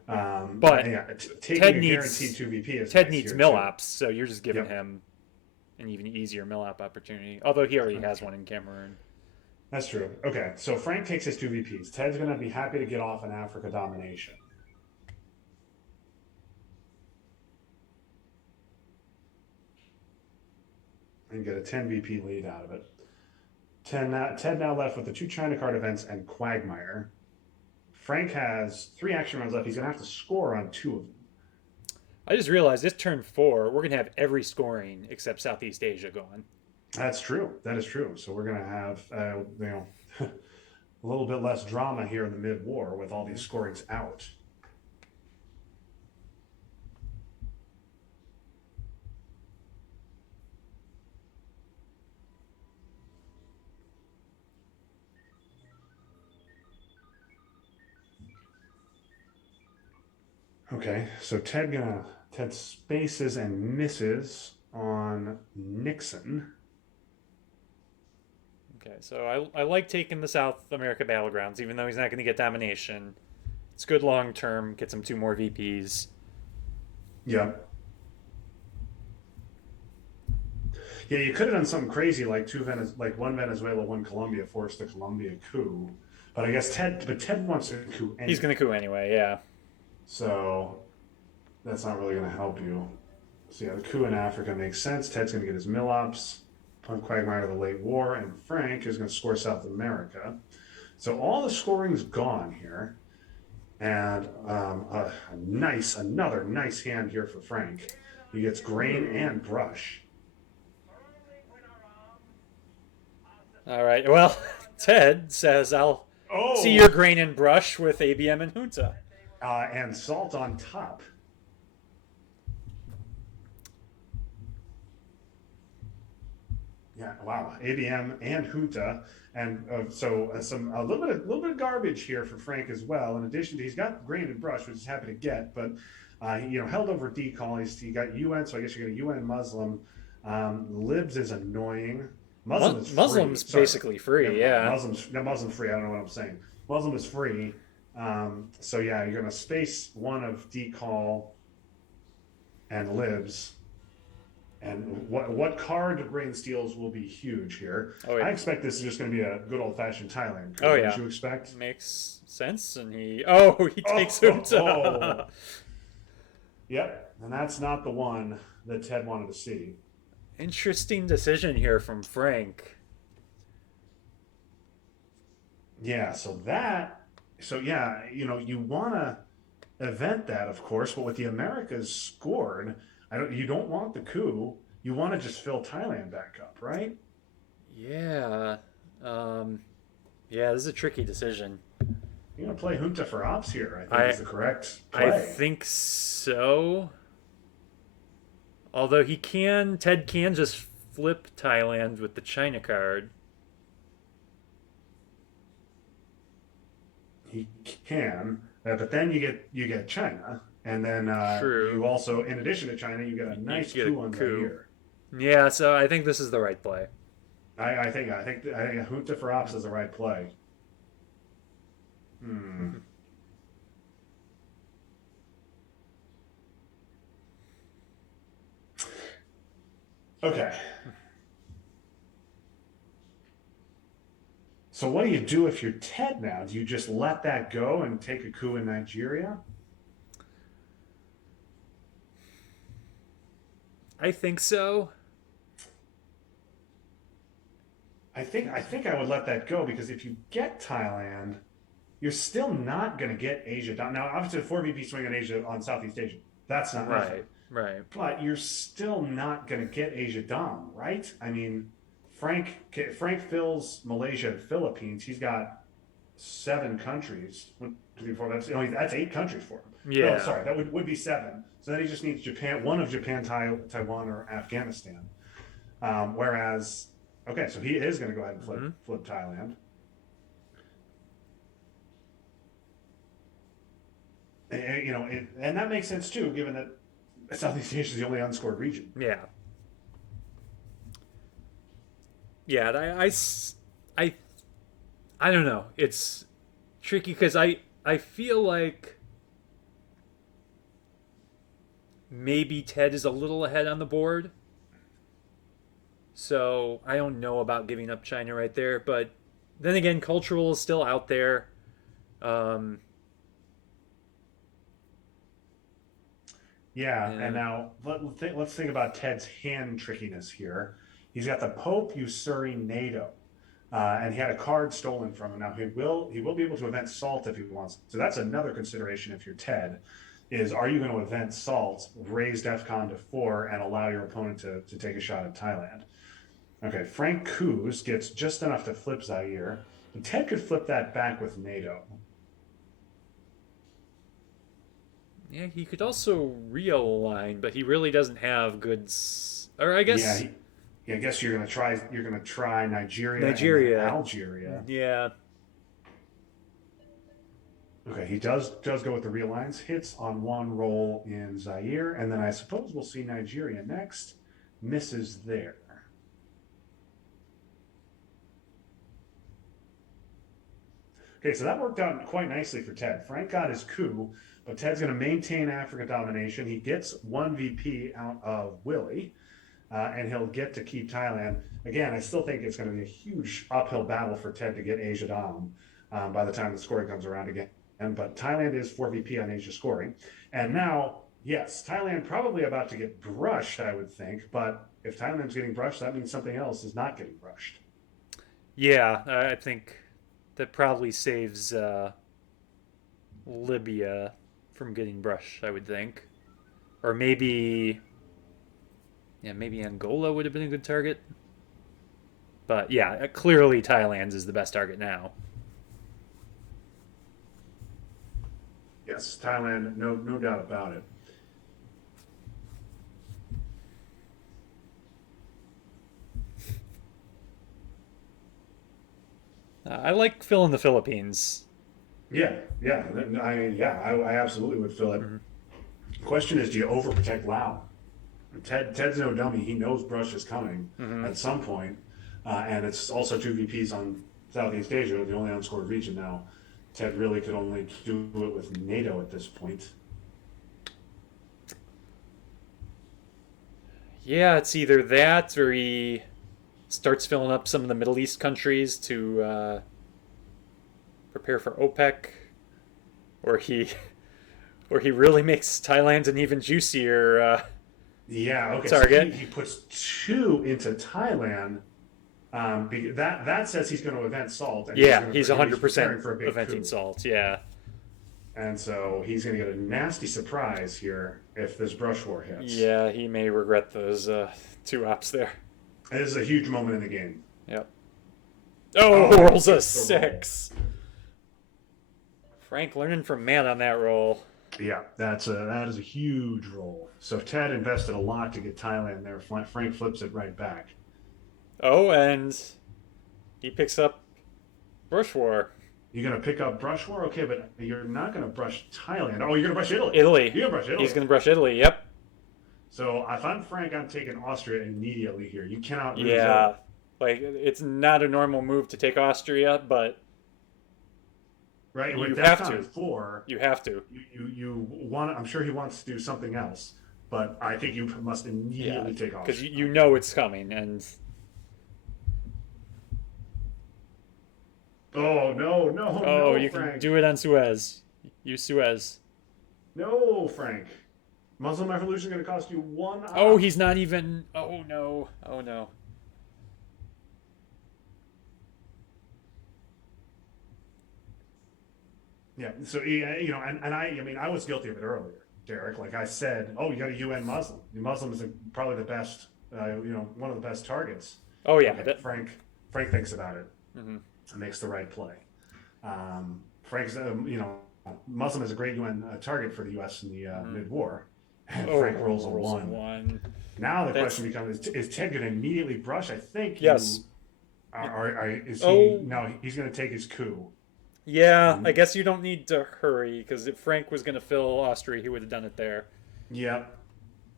But Yeah, taking Ted a needs guaranteed 2 VP is Ted nice needs here mill too. ops, so you're just giving Yep, him an even easier mill op opportunity. Although he already has one in Cameroon. that's true. Okay, so Frank takes his 2 VPs. Ted's going to be happy to get off an Africa domination and get a 10 VP lead out of it. Ted now left with the 2 China card events and Quagmire. Frank has 3 action rounds left. He's going to have to score on 2 of them. I just realized this turn 4, we're gonna have every scoring except Southeast Asia going. That's true. That is true. So we're going to have, a little bit less drama here in the mid-war with all these scorings out. Okay, so Ted spaces and misses on Nixon. Okay, so I like taking the South America Battlegrounds, even though he's not gonna get domination. It's good long term, gets him 2 more VPs. Yeah. Yeah, you could have done something crazy like like one Venezuela, one Colombia, forced the Colombia coup. But I guess Ted wants a coup He's anyway. gonna coup anyway, yeah. So that's not really going to help you. So yeah, the coup in Africa makes sense. Ted's going to get his mill ops, punt Quagmire the late war, and Frank is going to score South America. So all the scoring's gone here, and another nice hand here for Frank. He gets grain and brush. All right. Well, Ted says I'll see Oh, your grain and brush with ABM and Junta. and salt on top. Yeah, wow. ABM and Junta, and some a little bit of garbage here for Frank as well. In addition to, he's got grain and brush, which he's happy to get, but held over decall. He got UN, so I guess you got a UN Muslim. Libs is annoying. Muslim is free. Muslim's Sorry, basically free, never mind. yeah. Muslim free. I don't know what I'm saying. Muslim is free. So yeah, you're gonna space one of decall and libs. And what card grain steals will be huge here. Oh I yeah. expect this is just going to be a good old fashioned Thailand coup. Oh What yeah. you expect? Makes sense. And he takes Oh, Junta. yep. And that's not the one that Ted wanted to see. Interesting decision here from Frank. Yeah. So yeah, you want to event that, of course, but with the Americas scored, you don't want the coup. You want to just fill Thailand back up, right? Yeah. Yeah, this is a tricky decision. You're going to play Junta for ops here, I think I is the correct I play. think so. Although Ted can just flip Thailand with the China card. He can, but then you get China, and then True. you also, in addition to China, you get a You nice get a coup on coup. Zaire. Yeah, so I think this is the right play. I think a junta for ops is the right play. Hmm. Okay. So what do you do if you're Ted now? Do you just let that go and take a coup in Nigeria? I think so. I think I would let that go because if you get Thailand, you're still not going to get Asia down. Now, obviously, the 4VP swing on Asia on Southeast Asia, that's not nothing. Right, right. But you're still not going to get Asia Dom, right? I mean, Frank fills Malaysia and Philippines. He's got 7 countries. 1, 2, 3, 4. That's 8 countries for him. No, Yeah. sorry, that would be 7. So then he just needs Japan, one of Japan, Taiwan, or Afghanistan. Whereas, okay, so he is going to go ahead and flip Thailand. And that makes sense too, given that Southeast Asia is the only unscored region. Yeah. Yeah, I, I don't know. It's tricky because I feel like maybe Ted is a little ahead on the board. So I don't know about giving up China right there, but then again, cultural is still out there. Um, Yeah, and yeah. now let's think about Ted's hand trickiness here. He's got the Pope usuring NATO, and he had a card stolen from him. Now he will be able to event Salt if he wants. So that's another consideration if you're Ted, is are you going to event Salt, raise DEFCON to 4, and allow your opponent to take a shot at Thailand? Okay, Frank Kuz gets just enough to flip Zaire, and Ted could flip that back with NATO. Yeah, he could also realign, but he really doesn't have good. Or I Yeah, guess I guess you're gonna try Nigeria and then Nigeria. Algeria. Yeah. Okay, he does go with the realigns. Hits on one roll in Zaire, and then I suppose we'll see Nigeria next. Misses there. Okay, so that worked out quite nicely for Ted. Frank got his coup, but Ted's going to maintain Africa domination. He gets one VP out of Willie, and he'll get to keep Thailand. Again, I still think it's going to be a huge uphill battle for Ted to get Asia Dom by the time the scoring comes around again. But Thailand is 4 VP on Asia scoring. And now, yes, Thailand probably about to get brushed, I would think. But if Thailand's getting brushed, that means something else is not getting brushed. Yeah, I think that probably saves Libya from getting brushed, I would think. Or maybe. Yeah, maybe Angola would have been a good target. But yeah, clearly Thailand's is the best target now. Yes, Thailand, no doubt about it. I like filling the Philippines. I absolutely would fill it. Mm-hmm. The question is, do you overprotect Lao? Ted's no dummy. He knows Brush is coming Mm-hmm. at some point, and it's also 2 VPs on Southeast Asia, the only unscored region now. Ted really could only do it with NATO at this point. Yeah, it's either that or he starts filling up some of the Middle East countries to prepare for OPEC, or he or he really makes Thailand an even juicier Yeah, okay. So he, target. he puts 2 into Thailand. That says he's going to event Salt, and Yeah, he's he's 100% preparing for a big eventing coup. salt. Yeah, And so he's going to get a nasty surprise here if this brush war hits. yeah, he may regret those 2 ops there. And this is a huge moment in the game. Yep. Oh, Oh, rolls a gets the roll. 6. Frank learning from man on that roll. Yeah, that is a huge role. So Ted invested a lot to get Thailand there. Frank flips it right back. Oh, and he picks up Brush War. You're gonna pick up brush war, okay, but you're not gonna brush Thailand. Oh, you're gonna brush Italy. Italy. You're gonna brush He's Italy. going to brush Italy. Yep. So if I'm Frank, I'm taking Austria immediately here. You cannot lose Italy, Yeah. Like, it's not a normal move to take Austria, but right? And with you have DefCon to. 4, You have to. you want. I'm sure he wants to do something else, but I think you must Yeah. immediately take Because Austria. you know it's coming. And Oh no, no, oh, no, you can Frank, do it on Suez. Use Suez. no, Frank. Muslim Revolution is going to cost you one Oh, op. he's not even. Oh, no. Oh, no. Yeah. So and I mean, I was guilty of it earlier, Derek. Like I said, oh, you got a UN Muslim. The Muslim is probably the best, one of the best targets. Oh, yeah. Okay, Frank thinks about it Mhm. and makes the right play. Frank's, Muslim is a great UN target for the U.S. in the mid-war, and Oh, Frank rolls a rolls a one. one. Now the That's. question becomes: is Ted going to immediately brush? I think Yes. you is he? Oh, No, he's going to take his coup. yeah. I And guess you don't need to hurry because if Frank was going to fill Austria, he would have done it there. yeah,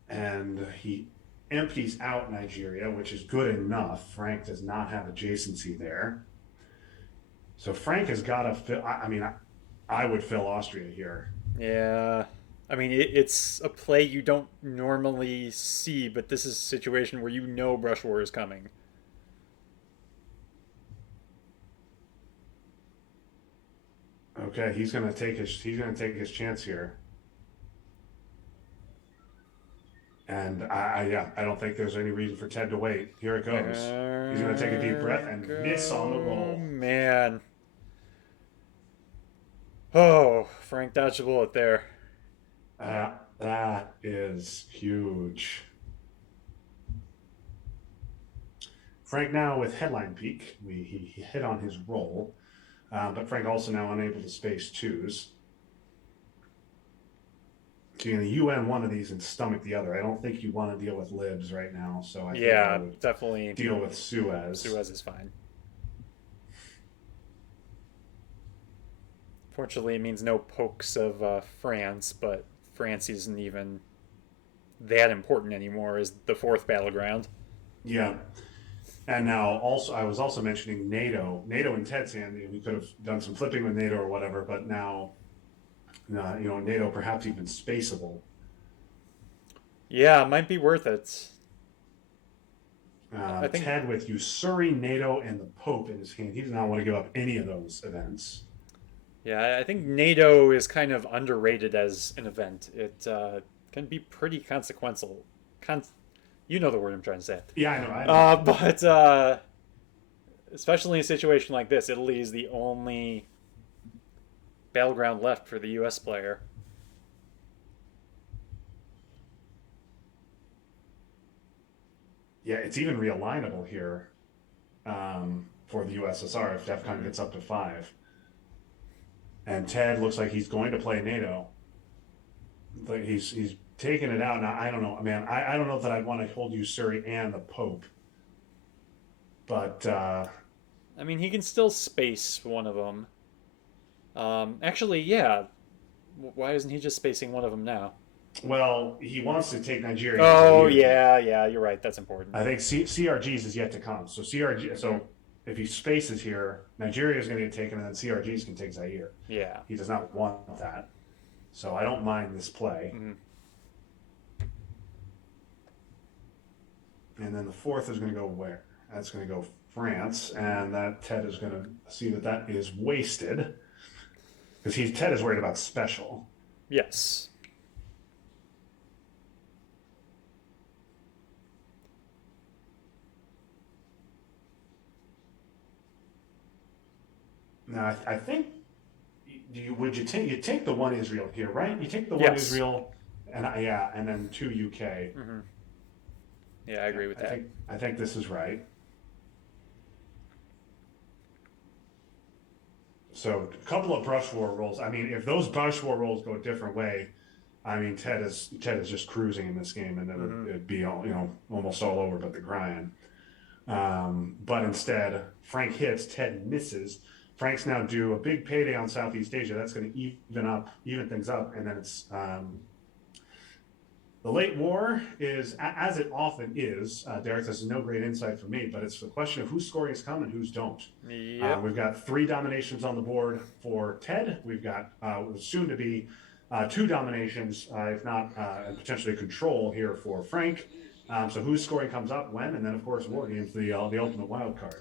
and he empties out Nigeria, which is good enough. Frank does not have adjacency there, so Frank has got to fill. I mean, I would fill Austria here. Yeah. I mean, it's a play you don't normally see, but this is a situation where you know Brush War is coming. Okay, he's gonna take his chance here, and yeah, I don't think there's any reason for Ted to wait. Here it goes. He's gonna take a deep breath There we and miss on the go. roll. Man. Oh, Frank dodged a bullet there. That is huge. Frank now with headline peak. He hit on his roll, but Frank also now unable to space twos. So you're going to UN one of these and stomach the other. I don't think you want to deal with libs right now, so I think I Yeah, would definitely. deal with Suez. Suez is fine. Fortunately, it means no pokes of France, but France isn't even that important anymore as the fourth battleground. Yeah. And now also I was also mentioning NATO. NATO and Ted's hand, we could have done some flipping with NATO or whatever, but now NATO perhaps even spaceable. Yeah, it might be worth it. I think, Ted with Usuri, NATO, and the Pope in his hand. He does not want to give up any of those events. yeah, I think NATO is kind of underrated as an event. It can be pretty consequential. Con- you know the word I'm trying to say. Yeah, I know. I know. But especially in a situation like this, Italy is the only battleground left for the U.S. player. Yeah, it's even realignable here for the USSR if DEFCON gets up to 5. And Ted looks like he's going to play NATO. Like he's taking it out now. I don't know, man. I don't know that I'd want to hold Usuri and the Pope, but I mean, he can still space one of them. Actually, yeah. Why isn't he just spacing one of them now? well, he wants to take Nigeria and Oh, Zaire here. yeah, yeah, you're right. That's important. I think CRGs is yet to come. So CRG, Mm-hmm. so if he spaces here, Nigeria is going to get taken, and then CRGs can take Zaire. Yeah. He does not want that. So I don't mind this play. Mm-hmm. And then the fourth is going to go where? That's going to go France, and that Ted is going to see that that is wasted because Ted is worried about special. Yes. Now I think you take the one Israel here, right? You take the one Yes. Israel, and yeah, and then two UK. Mm-hmm. Yeah, I agree with that. I think this is right. So a couple of brush war rolls. I mean, if those brush war rolls go a different way, I mean, Ted is just cruising in this game, and then it'd be all, almost all over but the grind. But instead, Frank hits, Ted misses. Frank's now due a big payday on Southeast Asia. That's going to even things up, and then it's the late war is, as it often is. Derek, this is no great insight from me, but it's the question of whose scoring is coming and whose don't. Yep. We've got 3 dominations on the board for Ted. We've got soon to be 2 dominations, if not potentially control here for Frank. So whose scoring comes up when, and then of course War Games, the ultimate wild card.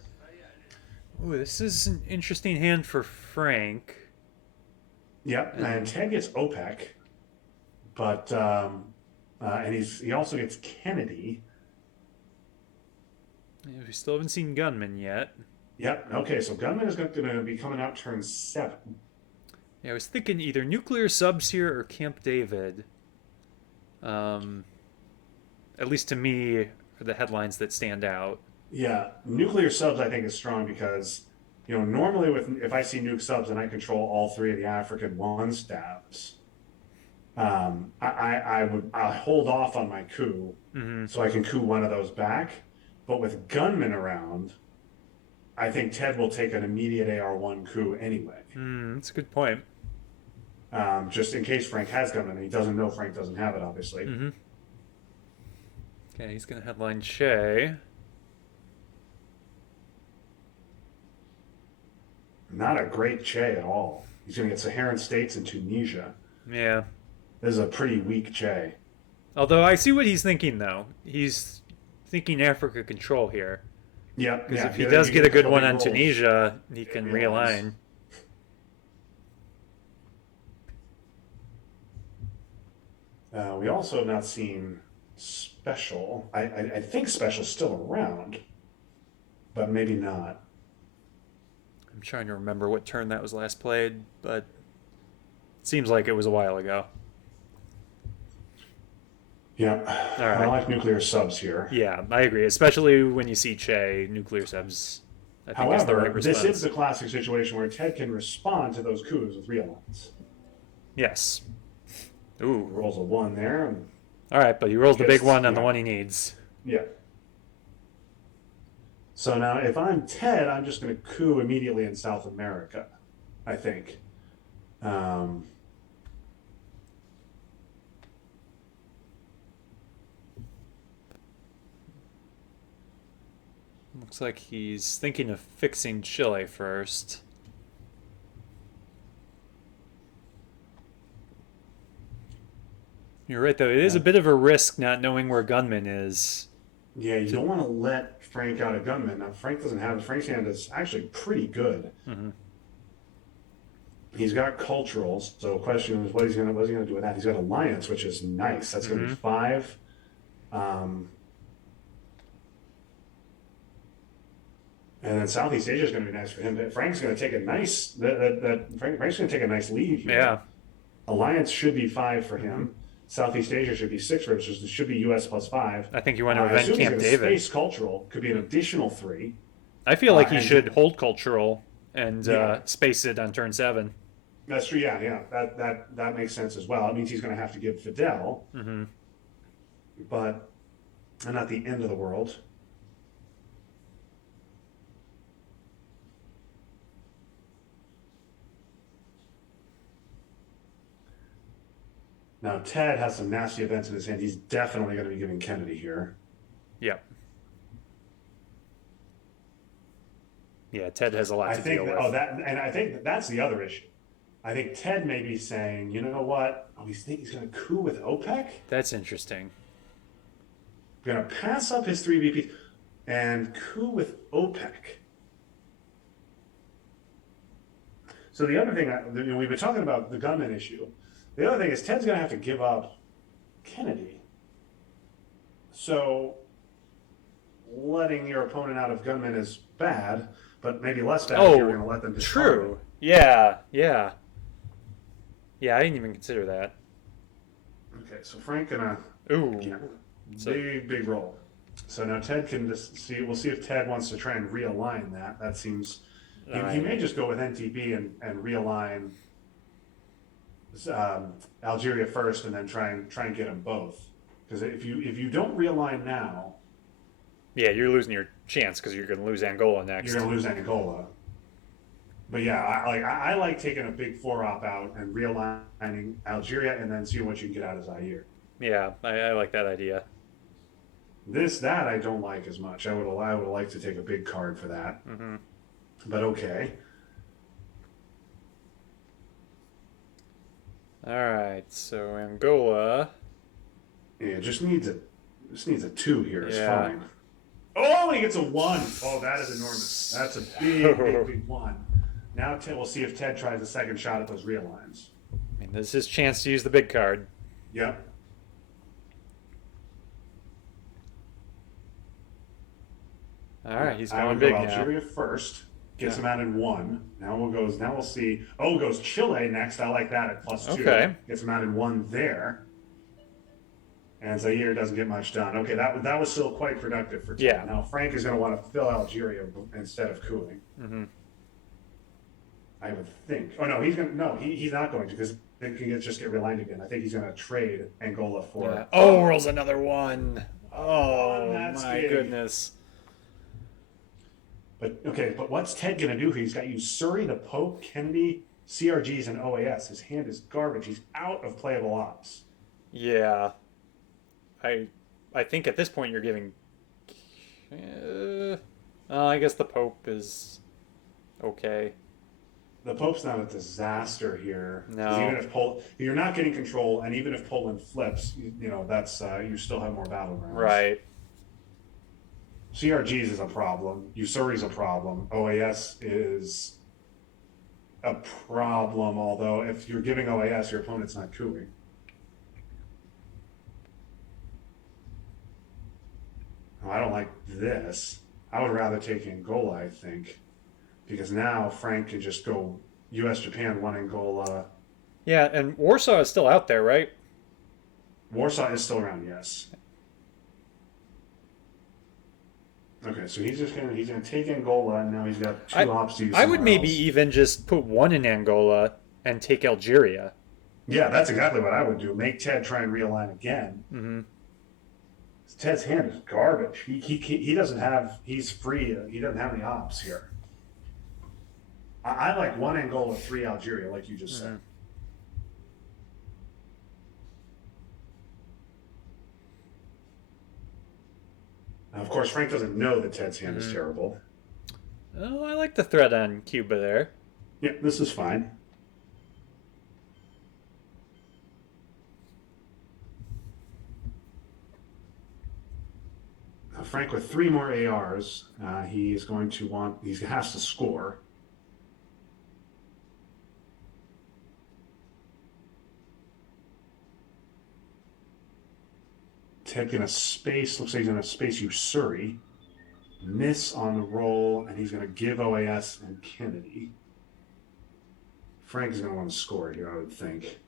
Ooh, this is an interesting hand for Frank. Yep, and Ted gets OPEC, but and he also gets Kennedy. Yeah, we still haven't seen Gunman yet. Yep. Okay, so Gunman is going to be coming out turn 7. Yeah, I was thinking either nuclear subs here or Camp David. At least to me, are the headlines that stand out. Yeah, nuclear subs I think is strong because normally if I see nuke subs and I control all 3 of the African 1 stabs, I'll hold off on my coup so I can coup one of those back. But with Gunman around, I think Ted will take an immediate AR1 coup anyway. That's a good point. Just in case Frank has Gunman, and he doesn't know Frank doesn't have it, obviously. Okay, he's going to headline Che. Not a great Che at all. He's going to get Saharan states and Tunisia. Yeah. This is a pretty weak Che. Although I see what he's thinking, though. He's thinking Africa control here. Yep. Because Yeah, if he does get a good one on rolls, Tunisia, he can realign. We also have not seen Special. I think Special's still around, but maybe not. I'm trying to remember what turn that was last played, but it seems like it was a while ago. Yeah. All right. I like nuclear subs here. Yeah, I agree. Especially when you see Che, nuclear subs. I think is the right However, response. this is the classic situation where Ted can respond to those coups with realigns. Yes. Ooh. Rolls a 1 there. And all right, but he rolls the big one on the one he needs. Yeah. So now, if I'm Ted, I'm just going to coup immediately in South America, I think. Looks like he's thinking of fixing Chile first. You're right, though. It is a bit of a risk not knowing where Gunman is. Yeah, you don't want to let Frank out of Gunman. Now, Frank's hand is actually pretty good. He's got culturals, so the question is what is he going to do with that? He's got alliance, which is nice. That's going to be 5. And then Southeast Asia is going to be nice for him. But Frank's going to take a nice Frank's going to take a nice lead here. Yeah. Alliance should be 5 for him. Southeast Asia should be 6 for him, so it should be US plus 5. I think you want to event Camp David. Space cultural could be an additional 3. I feel like he should hold cultural and space it on turn 7. That's true. Yeah. That makes sense as well. It means he's going to have to give Fidel, but not the end of the world. Now, Ted has some nasty events in his hand. He's definitely going to be giving Kennedy here. Yep. Yeah, Ted has a lot to deal with. I think that's the other issue. I think Ted may be saying, you know what? Oh, he's going to coup with OPEC? That's interesting. Going to pass up his 3 VPs and coup with OPEC. So the other thing, we've been talking about the gunman issue. The other thing is Ted's going to have to give up Kennedy. So letting your opponent out of gunman is bad, but maybe less bad if you're going to let them discard true. Yeah. Yeah, I didn't even consider that. Okay, so Frank gonna big roll. So now Ted can just see. We'll see if Ted wants to try and realign that. That seems He may just go with NTB and realign Algeria first, and then try and get them both. Because if you don't realign now, Yeah, you're losing your chance because you're going to lose Angola you're next. going to lose Angola. But yeah, I like taking a big four op out and realigning Algeria, and then seeing what you can get out of Zaire. Yeah, I like that idea. That I don't like as much. I would like to take a big card for that. Hmm. But okay. All right, so Angola. Yeah, it just needs a two here. It's Yeah. fine. Oh, he gets a one. Oh, that is enormous. That's a big one. Now we'll see if Ted tries a second shot at those realigns. I mean, this is his chance to use the big card. Yep. All right, he's I going would big go now. Algeria first. Gets Yeah. him out in one. Now we'll see. Oh, goes Chile next. I like that at +2. Okay. Gets him out in one there. And Zaire doesn't get much done. Okay, that was still quite productive for Ted. Yeah. Now Frank is going to want to fill Algeria instead of cooling. Hmm. I would think. Oh no, he's not going to, because then he can just get realigned again. I think he's going to trade Angola for. Yeah. Oh, rolls another one. Oh, That's my big. goodness. But what's Ted going to do? He's got you Surrey, the Pope, Kennedy, CRGs, and OAS. His hand is garbage. He's out of playable ops. Yeah. I think at this point you're giving. I guess the Pope is okay. The Pope's not a disaster here. 'Cause No. even if you're not getting control, and even if Poland flips, that's you still have more battlegrounds. Right. CRGs is a problem. Usuri's a problem. OAS is a problem, although if you're giving OAS, your opponent's not cooing. Oh, I don't like this. I would rather take Angola, I think, because now Frank can just go US, Japan, one Angola. Yeah, and Warsaw is still out there, right? Warsaw is still around, yes. Okay, so he's gonna take Angola, and now he's got two ops to use. I would maybe else. even just put one in Angola and take Algeria. Yeah, that's exactly what I would do. Make Ted try and realign again. Mm-hmm. Ted's hand is garbage. He doesn't have. He's free. He doesn't have any ops here. I like one Angola, three Algeria, like you just said. Now, of course, Frank doesn't know that Ted's hand is terrible. Oh, I like the threat on Cuba there. Yeah, this is fine. Frank with three more ARs, he has to score. Ted gonna space, looks like he's gonna space Usuri. Miss on the roll, and he's gonna give OAS and Kennedy. Frank is gonna want to score here, I would think.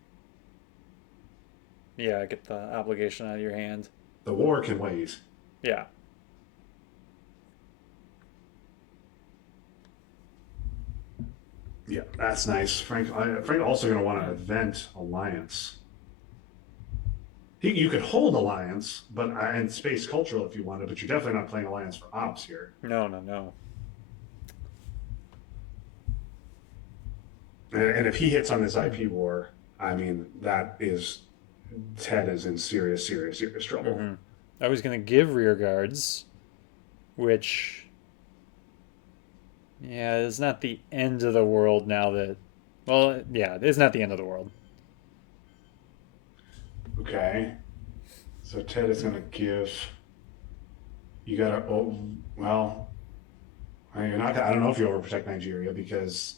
Yeah, get the obligation out of your hand. The war can wait. Yeah. Yeah, that's nice. Frank also going to want to event alliance. You could hold alliance, but and space cultural if you wanted, but you're definitely not playing alliance for ops here. No, no, no. And if he hits on this IP war, I mean, Ted is in serious, serious, serious trouble. Mm-hmm. I was going to give rear guards, which, yeah, it's not the end of the world now that, well, yeah, it's not the end of the world. Okay. So Ted is going to give, you got to, well, I don't know if you overprotect Nigeria because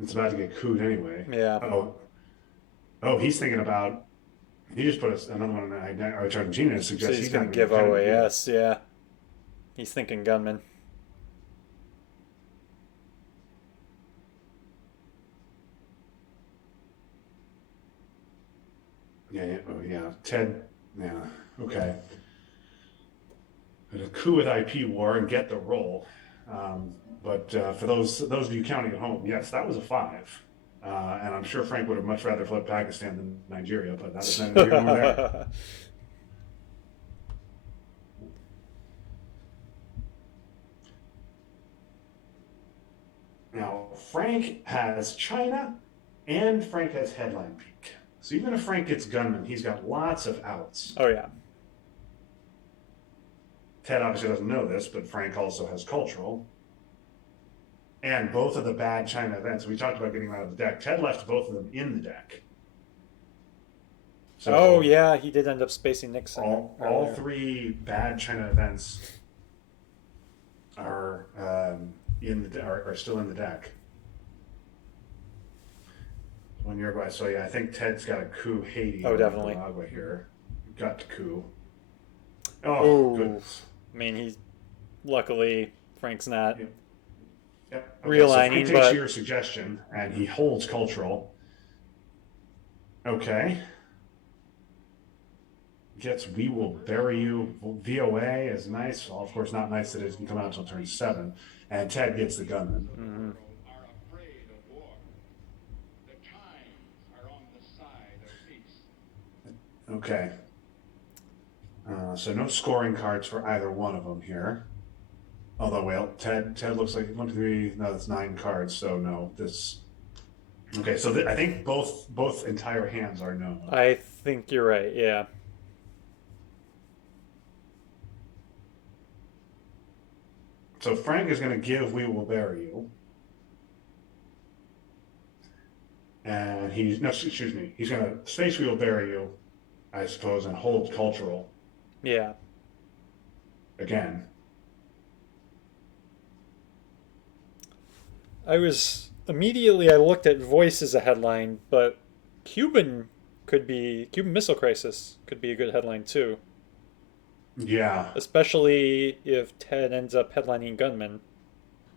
it's about to get cooed anyway. Yeah. Oh, he's thinking about, he just put another one in Argentina to suggest So he's going to give OAS, yeah. He's thinking gunman. Yeah, oh yeah. Ted, yeah, okay. A coup with IP war and get the roll. But for those of you counting at home, yes, that was a 5. And I'm sure Frank would have much rather flipped Pakistan than Nigeria, but that is neither here nor there. Now, Frank has China and Frank has headline peak. So even if Frank gets gunman, he's got lots of outs. Oh yeah. Ted obviously doesn't know this, but Frank also has cultural. And both of the bad China events, we talked about getting them out of the deck. Ted left both of them in the deck. So Oh yeah, he did end up spacing Nixon. all 3 bad China events are are still in the deck. 1 year ago, so yeah, I think Ted's got a coup Haiti. Oh, definitely. Nicaragua here. Got to coup. Oh, goodness. I mean, he's luckily Frank's not Yep. realigning, so Frank takes but your suggestion and he holds cultural. Okay. Gets We Will Bury You. VOA is nice. Well, of course, not nice that it doesn't come out until turn 7. And Ted gets the gunman. Mm-hmm. Okay. So no scoring cards for either one of them here. Although, well, Ted looks like 1, 2, 3. No, that's 9 cards. So no, this. Okay, so I think both entire hands are no. I think you're right. Yeah. So Frank is going to give We Will Bury You. And he's going to space We Will Bury You, I suppose, and hold cultural. Yeah. Again. I looked at Voice as a headline, but Cuban Missile Crisis could be a good headline too. Yeah. Especially if Ted ends up headlining Gunman,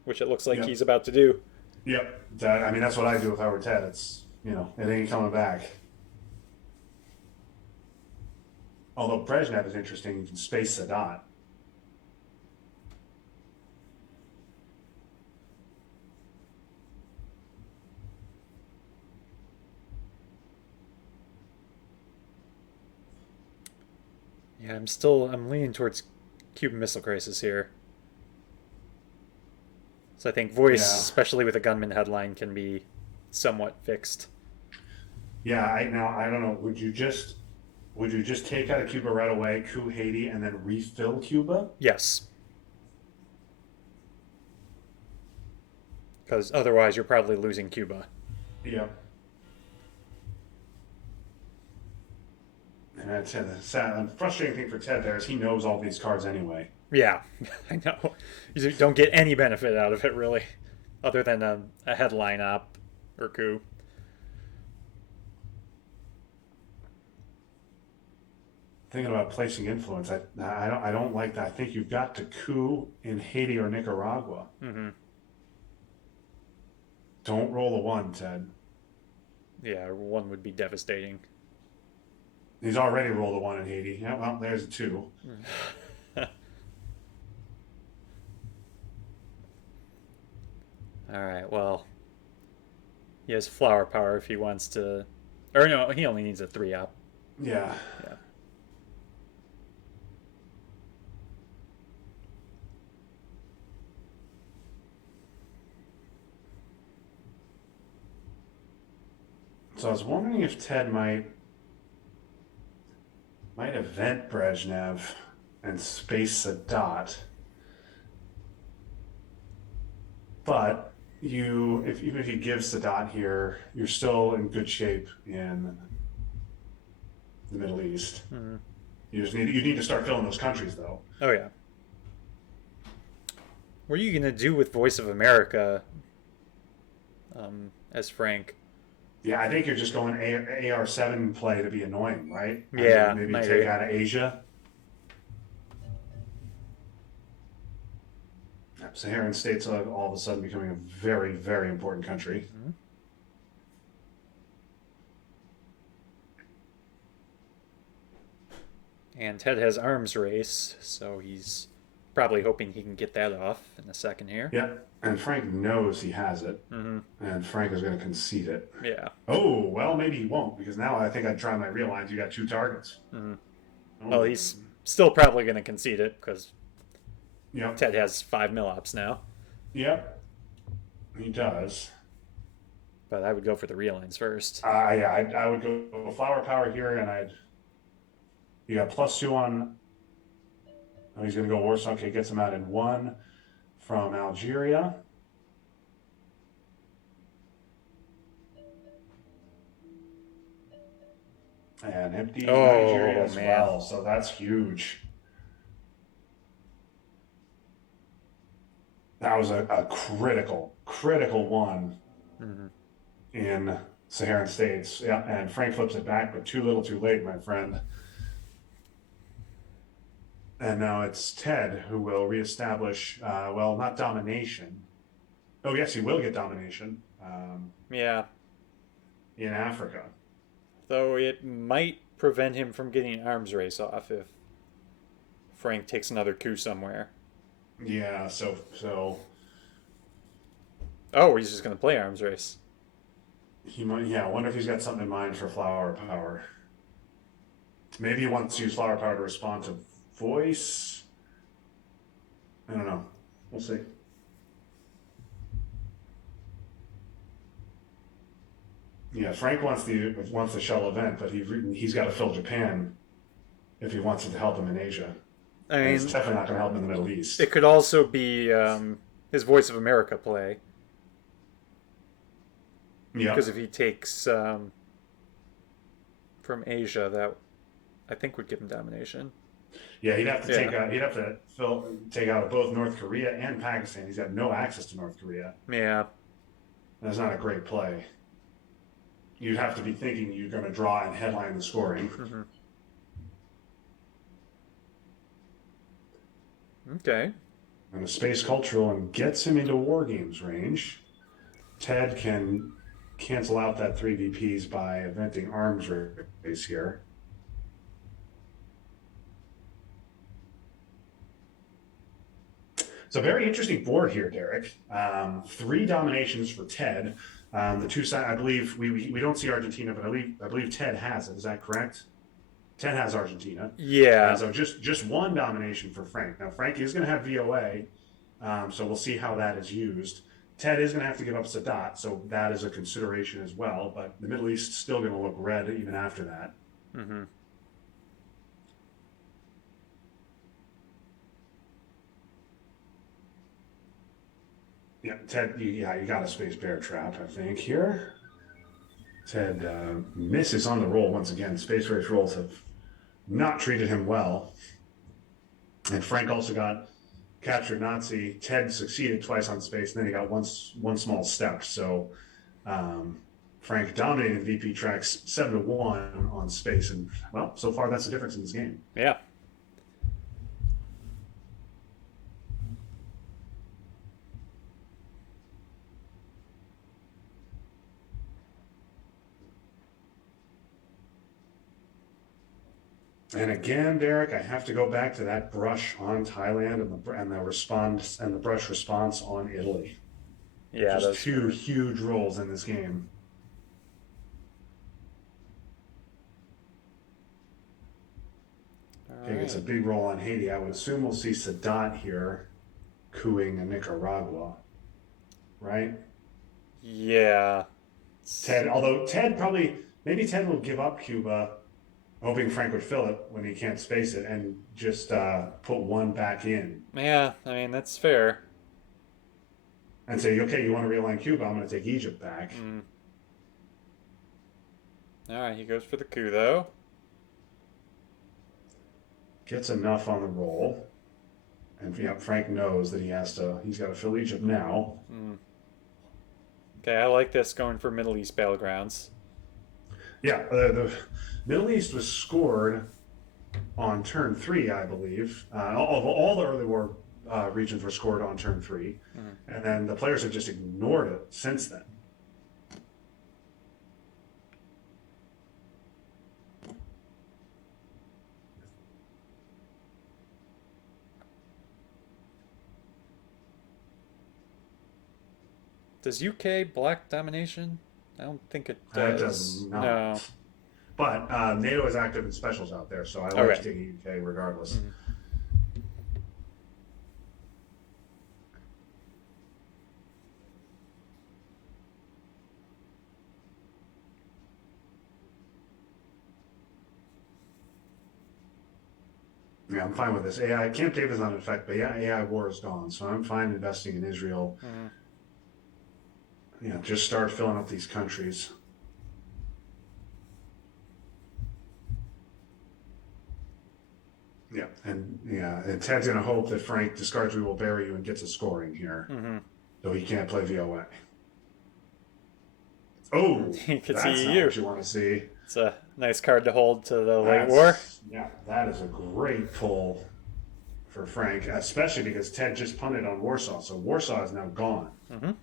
which it looks like Yep. he's about to do. Yep. That's what I'd do if I were Ted. It's, it ain't coming back. Although Brezhnev is interesting, you can space Sadat. Yeah, I'm leaning towards Cuban Missile Crisis here. So I think Voice, Yeah. especially with a gunman headline, can be somewhat fixed. Yeah, I don't know. Would you just take out of Cuba right away, coup Haiti, and then refill Cuba? Yes. Because otherwise you're probably losing Cuba. Yeah. And that's the sad and frustrating thing for Ted there is he knows all these cards anyway. Yeah, I know. You don't get any benefit out of it, really, other than a headline up or coup. Thinking about placing influence, I don't like that. I think you've got to coup in Haiti or Nicaragua. Mm-hmm. Don't roll a 1, Ted. Yeah, 1 would be devastating. He's already rolled a 1 in Haiti. Yeah, well, there's a 2. All right, well, he has flower power if he wants to. Or no, he only needs a 3 up. Yeah. Yeah. So I was wondering if Ted might event Brezhnev and space a dot. But even if you give Sadat here, you're still in good shape in the Middle East. Mm-hmm. You need to start filling those countries though. Oh yeah. What are you gonna do with Voice of America as Frank? Yeah, I think you're just going AR7 play to be annoying, right? Yeah, maybe maybe. take out of Asia. Saharan states are all of a sudden becoming a very, very important country. Mm-hmm. And Ted has arms race, so he's probably hoping he can get that off in the second here. Yeah, and Frank knows he has it, Mm-hmm. and Frank is going to concede it. Yeah. Oh, well, maybe he won't, because now I think I'd try my real lines. You got 2 targets. Mm-hmm. Well, Oh, he's still probably going to concede it because yep, Ted has 5 mil-ops now. yep, he does. But I would go for the realigns first. Yeah, I would go flower power here, and you got +2 on. Oh, he's going to go Warsaw. Okay, gets him out in 1 from Algeria. And empty Nigeria Oh, as man. well. So that's huge. That was a critical one Mm-hmm. in Saharan states. Yeah, and Frank flips it back, but too little, too late, my friend. And now it's Ted who will reestablish, well, not domination. Oh, yes, he will get domination Yeah. in Africa. Though it might prevent him from getting an arms race off if Frank takes another coup somewhere. Yeah, so Oh, he's just going to play arms race. he might. Yeah, I wonder if he's got something in mind for flower power. Maybe he wants to use flower power to respond to voice. I don't know. We'll see. Yeah, Frank wants the shell event, but he's got to fill Japan if he wants it to help him in Asia. I And mean, it's definitely not going to help him in the Middle East. it could also be his Voice of America play. Yeah, Because if he takes from Asia, that I think would give him domination. yeah, he'd have to Yeah. take out take out both North Korea and Pakistan. He's got no access to North Korea. Yeah. That's not a great play. You'd have to be thinking you're going to draw and headline the scoring. Mm-hmm. Okay. And a space cultural and gets him into war games range. Ted can cancel out that 3 VPs by eventing arms race here. It's a very interesting board here, Derek. 3 dominations for Ted. The two side, I believe we don't see Argentina, but I believe Ted has it. Is that correct? Ted has Argentina. Yeah. So just 1 domination for Frank. Now Frank is going to have VOA, so we'll see how that is used. Ted is going to have to give up Sadat, so that is a consideration as well. But the Middle East is still going to look red even after that. Mm-hmm. Yeah, Ted. You got a space bear trap, I think here. Ted misses on the roll once again. Space race rolls have not treated him well. And Frank also got captured Nazi. Ted succeeded twice on space, and then he got one small step. So Frank dominated VP tracks 7-1 on space, and well, so far that's the difference in this game. Yeah. And again, Derek, I have to go back to that brush on Thailand and the brush response on Italy. Yeah. Just Those 2 huge rolls in this game. Okay, right. it's a big roll on Haiti. I would assume we'll see Sadat here cooing Nicaragua, right? Yeah. Although maybe Ted will give up Cuba, hoping Frank would fill it when he can't space it, and just put 1 back in. Yeah. I mean, that's fair. And say, okay, you want to realign Cuba, I'm going to take Egypt back. Mm. All right. He goes for the coup, though. Gets enough on the roll. And yeah, Frank knows that he's got to fill Egypt now. Mm. Okay, I like this going for Middle East battlegrounds. Yeah, the Middle East was scored on turn 3, I believe. All the early war regions were scored on turn 3. Mm-hmm. And then the players have just ignored it since then. Does UK block domination? I don't think it It does does. No. not. But NATO is active in specials out there, so I like Okay. taking UK regardless. Mhm. Yeah, I'm fine with this. AI Camp David's not in effect, but yeah, AI war is gone, so I'm fine investing in Israel. Mhm. Yeah, just start filling up these countries. And Ted's gonna hope that Frank discards "We Will Bury You" and gets a scoring here, Mhm. so he can't play VOA. Oh, You could that's see not EU. what you want to see. It's a nice card to hold to the late war. That is a great pull for Frank, especially because Ted just punted on Warsaw, so Warsaw is now gone. Mhm.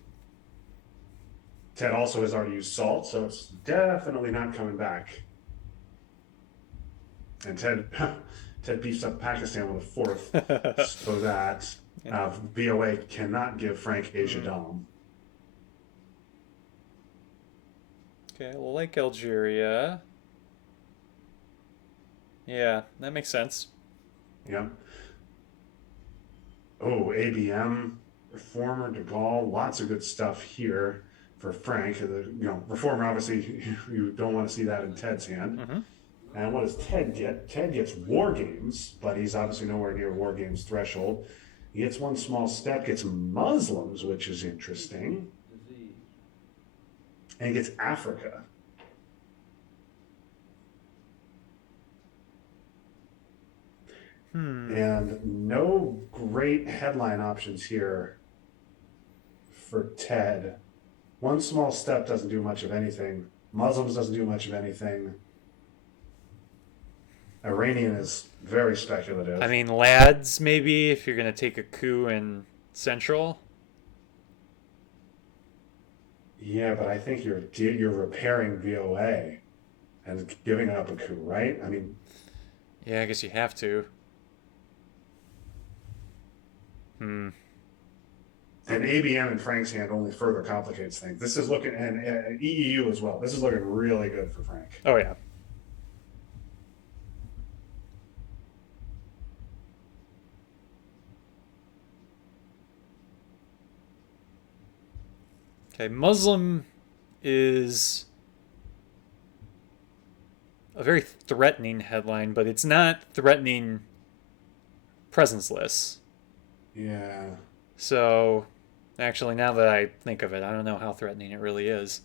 Ted also has already used salt, so it's definitely not coming back. And Ted beefs up Pakistan with a fourth, so that VOA cannot give Frank Asia Mhm. Dom. Okay, like Algeria. Yeah, that makes sense. Yeah. Oh, ABM, Reformer, De Gaulle, lots of good stuff here for Frank. Reformer, obviously, you don't want to see that in Ted's hand. Mhm. And what does Ted get? Ted gets War Games, but he's obviously nowhere near War Games threshold. He gets one small step, gets Muslims, which is interesting, and he gets Africa. Hmm. And no great headline options here for Ted. One small step doesn't do much of anything. Muslims doesn't do much of anything. Iranian is very I speculative. mean, lads, maybe if you're gonna take a coup in Central. Yeah, but I think you're repairing VOA and giving up a coup, right? I mean, Yeah, I guess you have to. Hmm. and ABM in Frank's hand only further complicates things. This is looking, and EEU as well. This is looking really good for Frank. Oh yeah. Okay, Muslim is a very threatening headline, but it's not threatening presenceless. Yeah, So, actually, now that I think of it, I don't know how threatening it really is.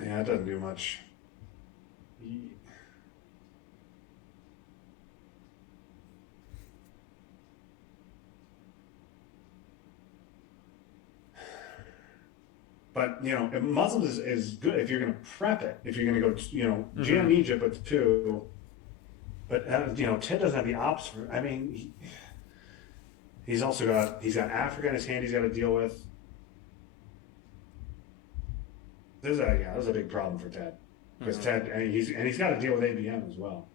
yeah, it doesn't do much. But Muslims is good if you're going to prep it. If you're going to go, Mm-hmm. jam Egypt with two. But Ted doesn't have the ops for. I mean, he's got Africa in his hand. He's got to deal with. This is a big problem for Ted because Mm-hmm. Ted and he's got to deal with ABM as well.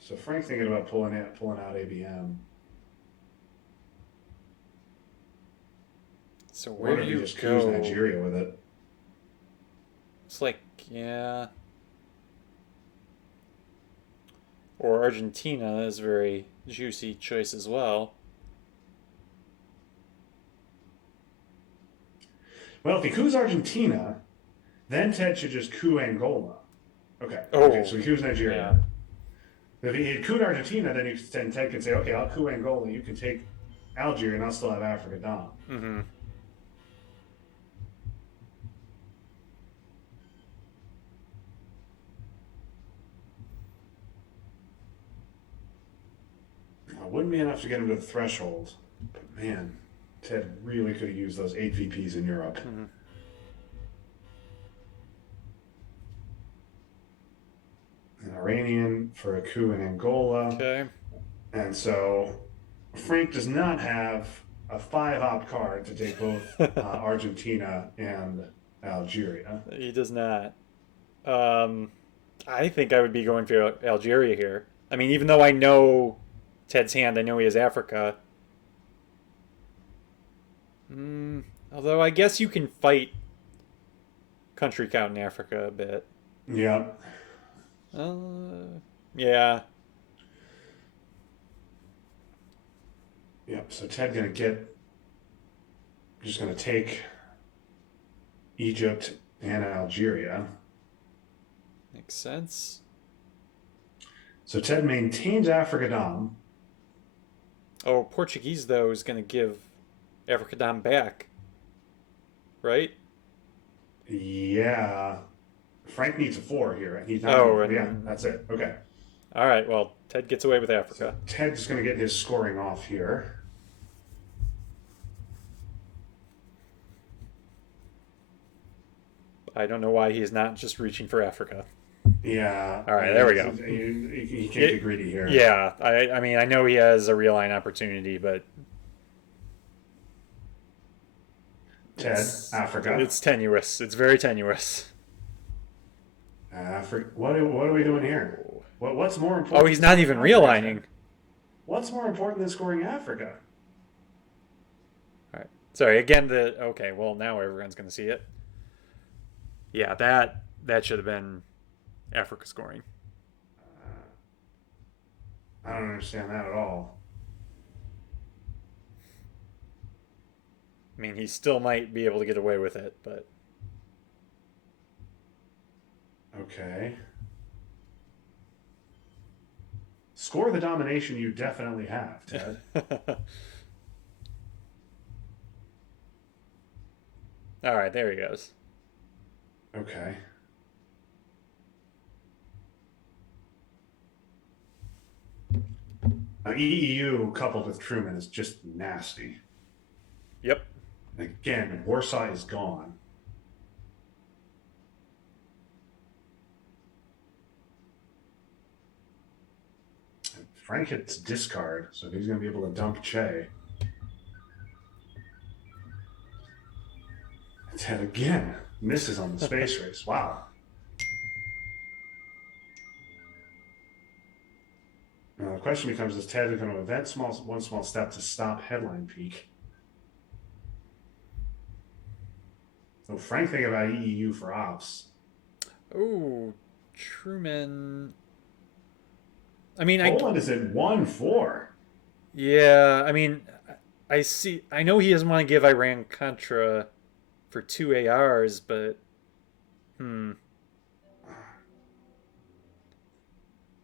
So Frank's thinking about pulling out ABM. So I where wonder do if he you just coups go? Nigeria with it. It's like, yeah. Or Argentina is a very juicy choice as well. Well, if he coups Argentina, then Ted should just coup Angola. Okay, Oh, so he coups yeah. Nigeria. If he had couped Argentina, then Ted could say, okay, I'll coup Angola, you can take Algeria, and I'll still have Africa Dom. Mm-hmm. Wouldn't be enough to get him to the threshold, but man, Ted really could have used those 8 VPs in Europe. Mm-hmm. An Iranian for a coup in Angola. Okay. And so Frank does not have a 5 op card to take both Argentina and Algeria. He does not. Um, I think I would be going for Algeria here. I mean, even though I know Ted's hand, I know he has Africa. Mm, although I guess you can fight country count in Africa a bit. Yep. Yeah. Yep. So Ted gonna get just gonna take Egypt and Algeria. Makes sense. So Ted maintains Africa Dom. Oh, Portuguese though is gonna give Africa back, right? Yeah. Frank needs a four here. He's not Oh, gonna. Yeah, and that's it. Okay. all right. Well, Ted gets away with So Africa. Ted's gonna get his scoring off here. I don't know why he's not just reaching for Africa. Yeah. All right, there we go. He can't Yeah, get greedy here. yeah. I mean, I know he has a real line opportunity, but Ted, Africa. it's tenuous. It's very tenuous. Africa. What are we doing here? What's more Oh, important? he's not even realigning. What's more important than scoring Africa? All right. Sorry. Again, the okay. Well, now everyone's gonna see it. Yeah, that should have been Africa scoring. I don't understand that at all. I mean, he still might be able to get away with it, but Okay. Score the domination you definitely have, Ted. all right, there he goes. Okay. Now, EEU coupled with Truman is just nasty. Yep. Again, Warsaw is gone. Frank hits discard, so he's going to be able to dump Che. Ted again misses on the space race. Wow. Now the question becomes: is Ted going to invent one small step to stop headline peak? So Frank thinking about EEU for ops. Oh, Truman. I mean, Poland is at 1-4. yeah. I mean, I see. I know he doesn't want to give Iran Contra for two ARs, but hmm.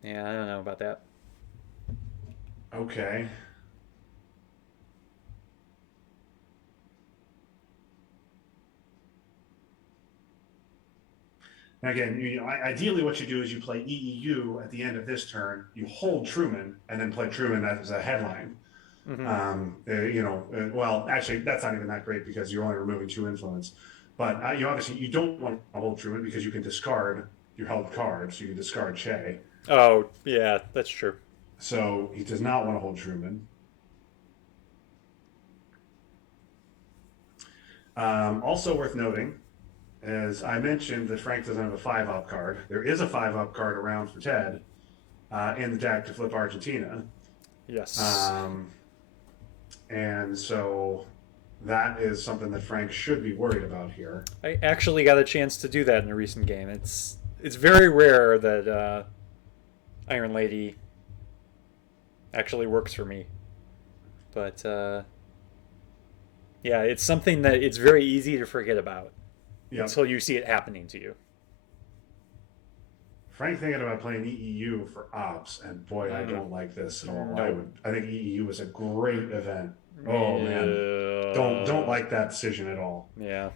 Yeah, I don't know about that. Okay. Now again, ideally what you do is you play EEU at the end of this turn, you hold Truman, and then play Truman as a headline. Mm-hmm. Well, actually, that's not even that great because you're only removing two influence. But you obviously you don't want to hold Truman because you can discard your held card, so you can discard Che. Oh, yeah, that's true. So he does not want to hold Truman. Also worth noting, as I mentioned, that Frank doesn't have a 5-up card. There is a 5-up card around for Ted in the deck to flip Argentina. Yes. And so that is something that Frank should be worried about here. I actually got a chance to do that in a recent game. It's very rare that Iron Lady actually works for me, but yeah, it's something that it's very easy to forget about until you see it happening to you. Frank thinking about playing EEU for ops, and boy, I don't like this at all. Nope. I think EEU was a great event. Oh man, don't like that decision at all. Yeah.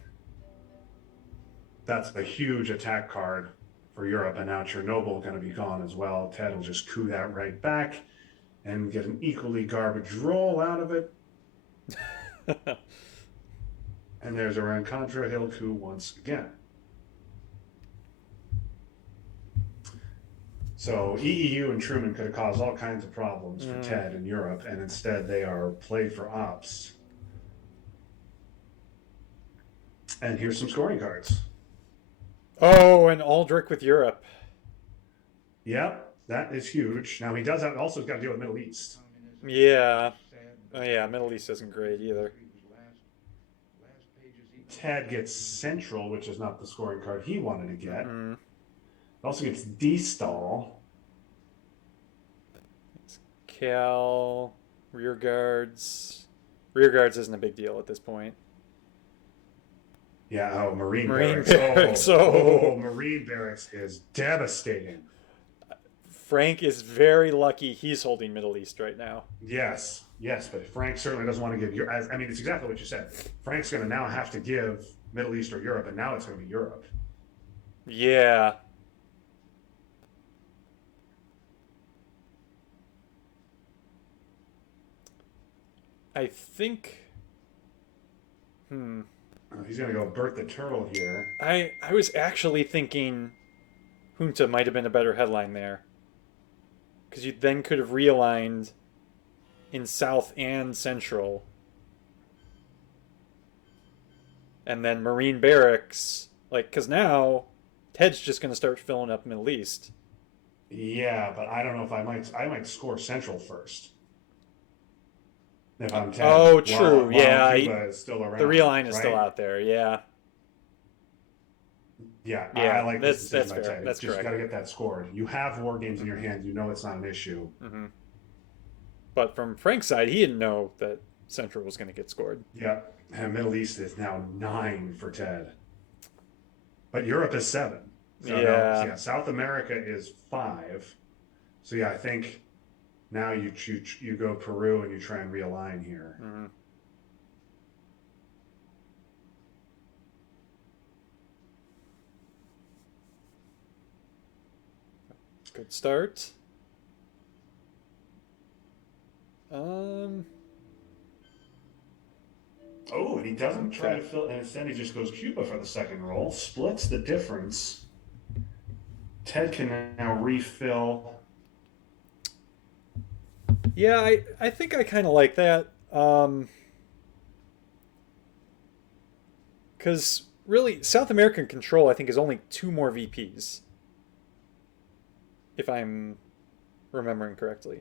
That's a huge attack card for Europe, and now Chernobyl going to be gone as well. Ted will just coup that right back and get an equally garbage roll out of it. And there's a Rencontre Hill coup once again. So EEU and Truman could have caused all kinds of problems for Ted in Europe, and instead they are played for ops. And here's some scoring cards. Oh, and Aldrich with Europe. Yep, that is huge. Now he does have also got to deal with Middle East. Yeah. Oh, yeah, Middle East isn't great either. Ted gets Central, which is not the scoring card he wanted to get. Mm-hmm. Also gets D-Stall. Cal, rear guards. Rear guards isn't a big deal at this point. Yeah, oh, Marine Marine Barracks. barracks. Marine Barracks is devastating. Frank is very lucky he's holding Middle East right now. Yes, yes, but Frank certainly doesn't want to give Europe. I mean, it's exactly what you said. Frank's going to now have to give Middle East or Europe, and now it's going to be Europe. Yeah. I think. He's going to go Bert the Turtle here. I was actually thinking Junta might have been a better headline there. Because you then could have realigned in South and Central. And then Marine Barracks. Like, because now Ted's just going to start filling up Middle East. Yeah, but I don't know if I might score Central first. If I'm 10. Oh, true. While yeah. Cuba is still around, the reline is right? still out there. Yeah. Yeah, Yeah, I like this that's decision by fair. Ted. That's Just correct. got to get that scored. You have war games in your hands. You know it's not an issue. Mm-hmm. But from Frank's side, he didn't know that Central was going to get scored. Yeah, and Middle East is now 9 for Ted. But Europe is 7. So Yeah. yeah, South America is 5. So yeah, I think now you go Peru and you try and realign here. Mm-hmm. Good start. Oh, and he doesn't try to fill, and instead he just goes Cuba for the second roll, splits the difference. Ted can now refill. Yeah, I think I kind of like that. Because really, South American control, I think, is only 2 more VPs. If I'm remembering correctly.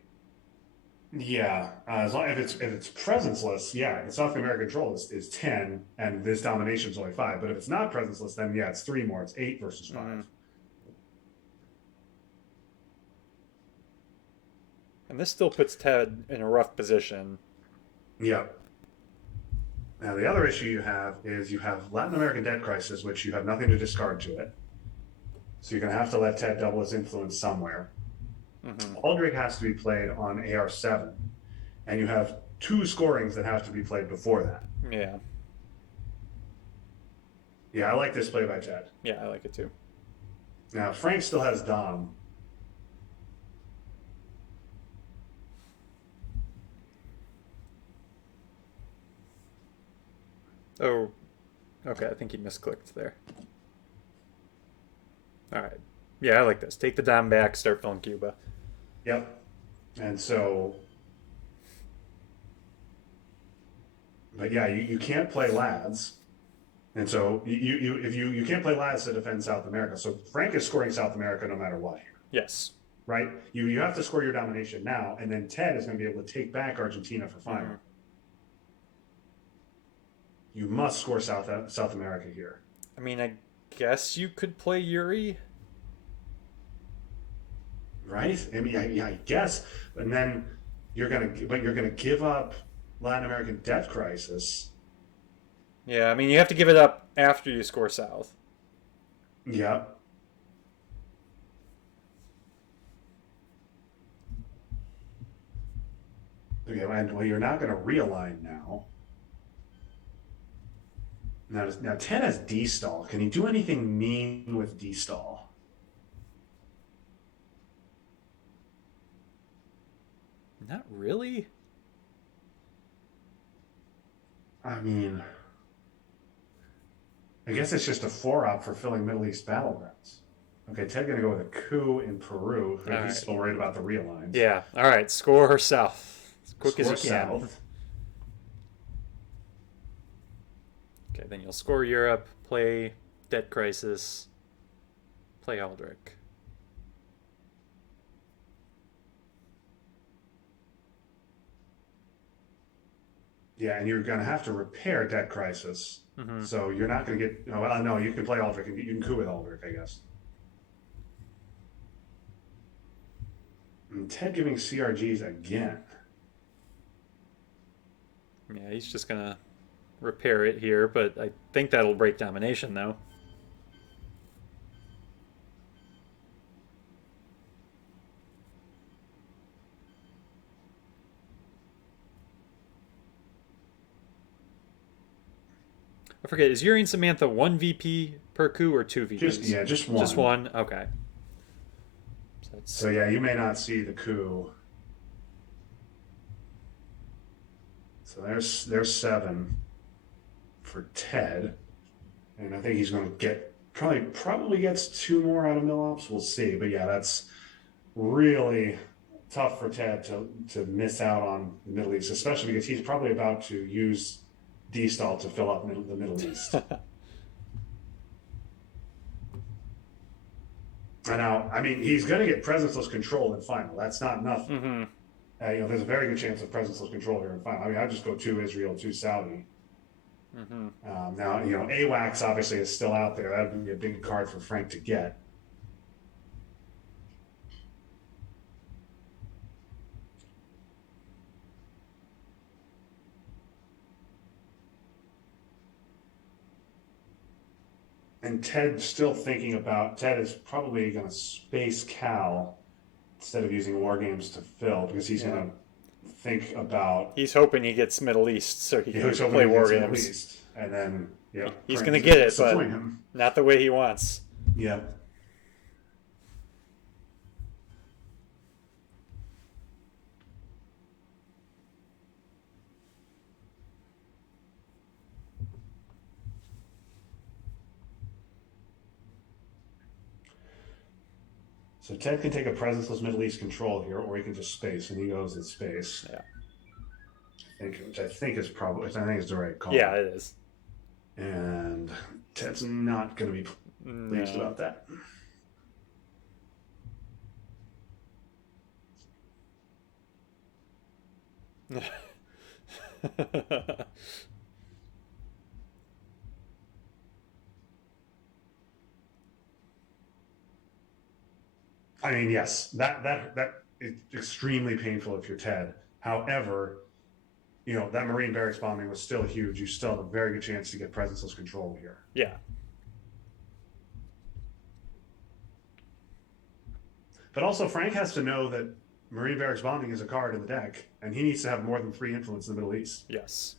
Yeah, as long if it's presenceless, yeah, South American control is 10, and this domination is only 5. But if it's not presenceless, then yeah, it's 3 more. It's 8 versus 5. Mm-hmm. And this still puts Ted in a rough position. Yeah. Now the other issue you have is you have Latin American debt crisis, which you have nothing to discard to it. So you're going to have to let Ted double his influence somewhere. Mm-hmm. Aldrich has to be played on AR7, and you have 2 scorings that have to be played before that. Yeah. Yeah, I like this play by Ted. Yeah, I like it too. Now Frank still has Dom. Oh, okay. I think he misclicked there. All right. Yeah, I like this. Take the dime back. Start filling Cuba. Yep. And so, but yeah, you can't play lads. And so you can't play lads to defend South America. So Frank is scoring South America no matter what here, Yes. right? You have to score your domination now, and then Ted is going to be able to take back Argentina for final. Mm-hmm. You must score South America here. I mean, I guess you could play Yuri. Right? I mean, yeah, I guess. And then you're gonna give up Latin American debt crisis. Yeah, I mean, you have to give it up after you score South. Yeah. Okay, and well, you're not going to realign now. Now 10 has D-stall. Can he do anything mean with D-stall? Not really. I mean, I guess it's just a 4-op for filling Middle East battlegrounds. Okay, Ted going to go with a coup in Peru. He's right. still worried about the realigns. Yeah. All right. Score South as quick Score as you can. South. Okay, then you'll score Europe, play Debt Crisis, play Aldrich. Yeah, and you're going to have to repair Debt Crisis. Hmm. So you're not going to get. Oh, well, no, you can play Aldrich. You can coup with Aldrich, I guess. And Ted giving CRGs again. Yeah, he's just gonna repair it here, but I think that'll break domination though. I forget, is Yuri and Samantha one VP per coup or two Just VPs? yeah, just Just one. one? Okay. So So that's yeah, you may not see the coup. So there's seven for Ted, and I think he's going to get probably gets two more out of Millops. We'll see, but yeah, that's really tough for Ted to miss out on the Middle East, especially because he's probably about to use D-Stall to fill up the Middle East. And now, I mean, he's going to get presenceless control in final. That's not nothing. hmm There's a very good chance of presenceless control here in final. I mean, I just go to Israel, to Saudi. hmm Now, AWACS obviously is still out there. That would be a big card for Frank to get. And Ted is probably going to space Cal instead of using war games to fill because he's Yeah. going to think about He's hoping he gets Middle East so he can who's hoping play he war gets Middle games. East. And then, yeah, He's Frank gonna is going get to it, but disappoint him. not the way he wants. Yeah. So Ted can take a presenceless Middle East control here, or he can just space, and he goes at space. Yeah. Which I think is the right call. Yeah, it is. And Ted's not going to be pleased No. about that. I mean, yes, that is extremely painful if you're Ted. However, that Marine barracks bombing was still huge. You still have a very good chance to get presenceless control here. Yeah. But also, Frank has to know that Marine barracks bombing is a card in the deck, and he needs to have more than 3 influence in the Middle East. Yes.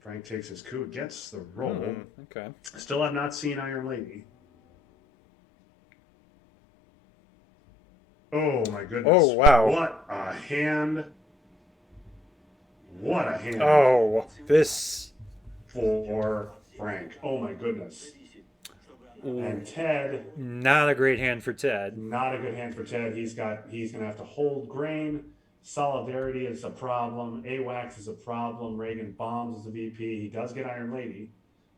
Frank takes his coup, gets the roll. Okay. Still have not seen Iron Lady. Oh my goodness. Oh, wow. What a hand. What a hand. Oh, this. For Frank. Oh my goodness. And Ted. Not a great hand for Ted. Not a good hand for Ted. He's going to have to hold grain. Solidarity is a problem. AWACS is a problem. Reagan bombs as a VP. He does get Iron Lady,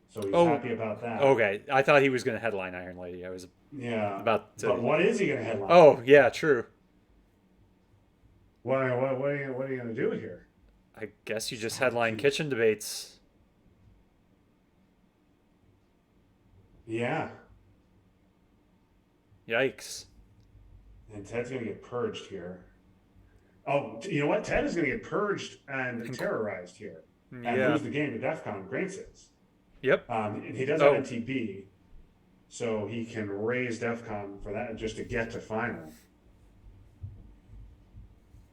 so he's happy about that. Okay, I thought he was going to headline Iron Lady. I was about to. But what is he going to headline? Oh, yeah, true. What are you going to do here? I guess you just headline kitchen debates. Yeah. Yikes. And Ted's going to get purged here. Oh, you know what? Ted is going to get purged and terrorized here. And lose the game to DEF CON, Grain says. Yep. And he does have NTB, so he can raise DEF CON for that just to get to final.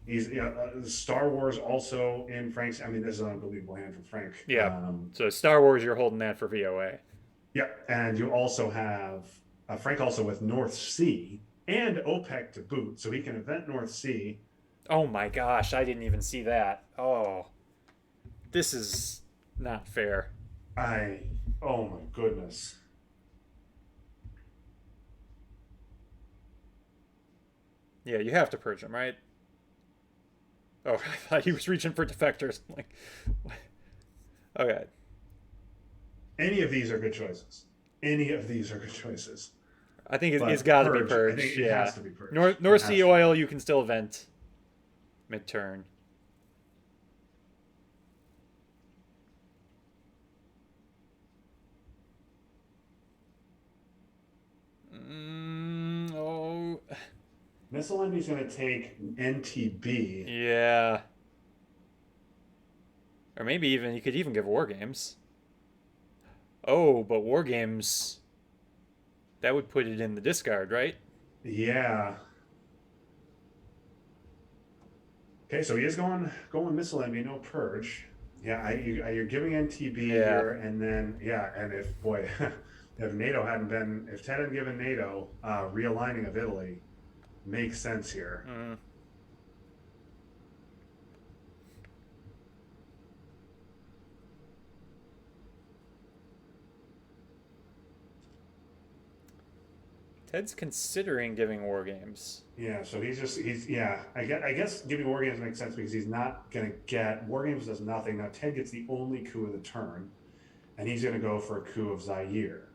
He's Star Wars also in Frank's. I mean, this is an unbelievable hand from Frank. Yeah. So Star Wars, you're holding that for VOA. Yeah, and you also have Frank also with North Sea and OPEC to boot, so he can event North Sea. Oh my gosh, I didn't even see that. Oh, this is not fair. Oh my goodness. Yeah, you have to purge him, right? Oh, I thought he was reaching for defectors. Like, okay. Any of these are good choices. I think it's got to be purged. I think it has to be purged. North Sea oil, you can still vent. mid-turn. Oh, Missile Envy's going to take NTB. yeah. Or maybe even you could even give War Games. Oh, but War Games, that would put it in the discard, right? Yeah. Okay, so he is going Missile Envy, no Purge. Yeah, you're giving NTB Yeah. here, and then yeah, and if boy, if NATO hadn't been, if Ted hadn't given NATO realigning of Italy makes sense here. Mm. Ted's considering giving War Games. Yeah, so he's yeah. I guess giving War Games makes sense because he's not gonna get War Games does nothing. Now Ted gets the only coup of the turn, and he's gonna go for a coup of Zaire.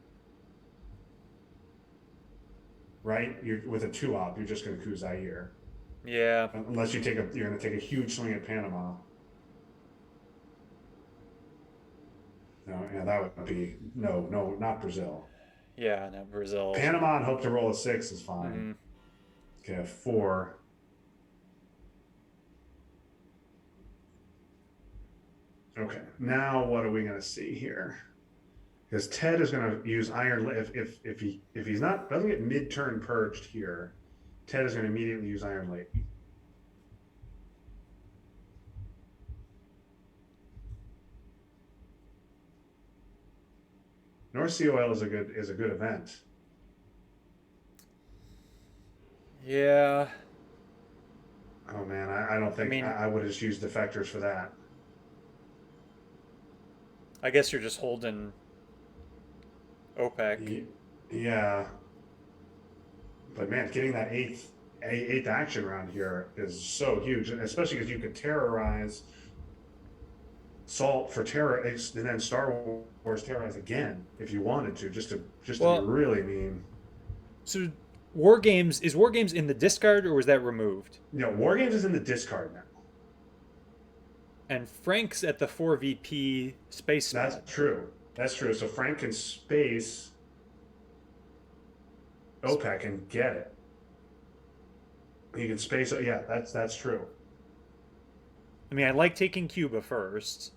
Right? You're with a 2-op, you're just gonna coup Zaire. Yeah. Unless you're gonna take a huge swing at Panama. No, yeah, that would be no, not Brazil. Yeah, no, Brazil. Panama and hope to roll a 6 is fine. Mm-hmm. Okay, a 4. Okay, now what are we gonna see here? Because Ted is gonna use Iron if he's not doesn't get mid-turn purged here, Ted is gonna immediately use Iron Lady. North Sea Oil is a good event. Yeah. Oh man, I don't think I would have just used defectors for that. I guess you're just holding OPEC. Yeah, but man, getting that eighth action round here is so huge, especially because you could terrorize Salt for terror, and then Star Wars terrorize again if you wanted to, just to be really mean. So War Games is War Games in the discard or was that removed? No, War Games is in the discard now. And Frank's at the 4VP space spot. That's true. That's true. So Frank can space OPEC and get it. He can space. Yeah, that's true. I mean, I like taking Cuba first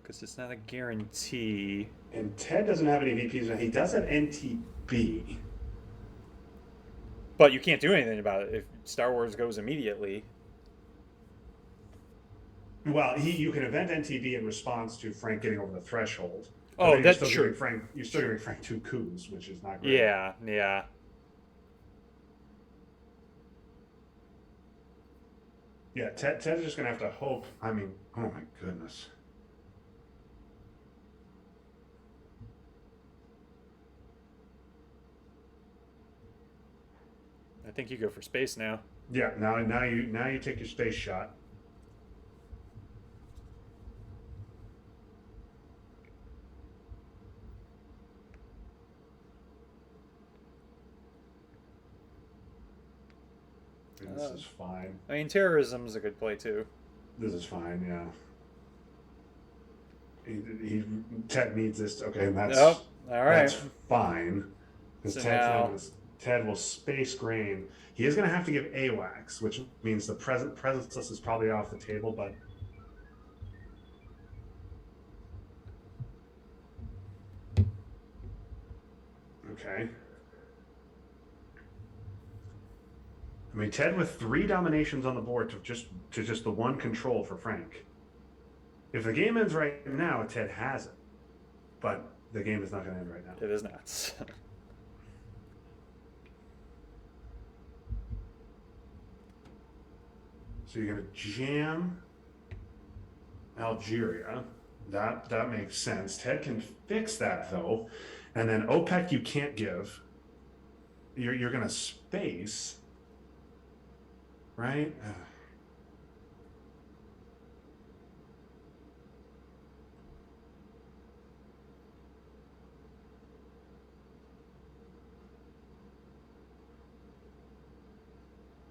because it's not a guarantee. And Ted doesn't have any VPs now. He does have NTB. But you can't do anything about it if Star Wars goes immediately. Well, you can event NTB in response to Frank getting over the threshold. Oh, that's true. You're still giving Frank 2 coups, which is not great. Yeah, yeah. Yeah, Ted's just going to have to hope. I mean, oh my goodness. I think you go for space now. Yeah, now you take your space shot. And this is fine. I mean, terrorism is a good play too. This is fine, yeah. Ted needs this. Okay, that's all right. That's fine. Because So Ted will space grain. He is going to have to give AWACS, which means the presence list is probably off the table, but okay. I mean, Ted with 3 dominations on the board to just the 1 control for Frank. If the game ends right now, Ted has it, but the game is not going to end right now. It is not. So you're going to jam Algeria. That makes sense. Ted can fix that though, and then OPEC you can't give. You're going to space. Right?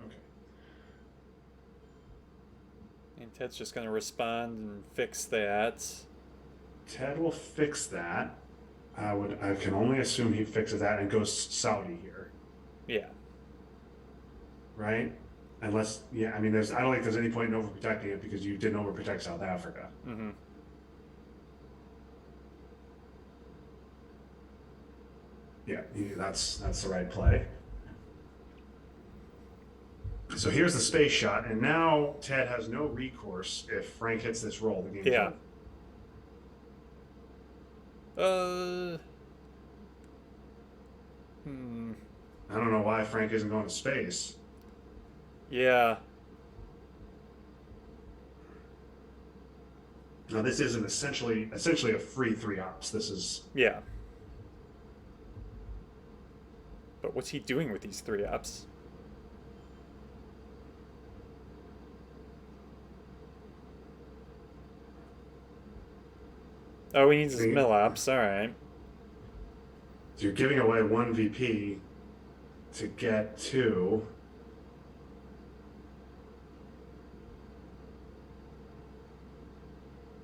Okay. Ted's just going to respond and fix that. Ted will fix that. I can only assume he fixes that and goes Saudi here, Yeah. right? Unless, yeah, I mean, I don't think there's any point in overprotecting it because you didn't overprotect South Africa. Mm-hmm. Yeah, that's the right play. So here's the space shot, and now Ted has no recourse if Frank hits this roll. The game's Yeah. over. I don't know why Frank isn't going to space. Yeah. Now this isn't essentially a free 3-ops. This is Yeah. But what's he doing with these 3-ops? Oh, he needs his mill-ops. All right. So you're giving away 1 VP to get 2.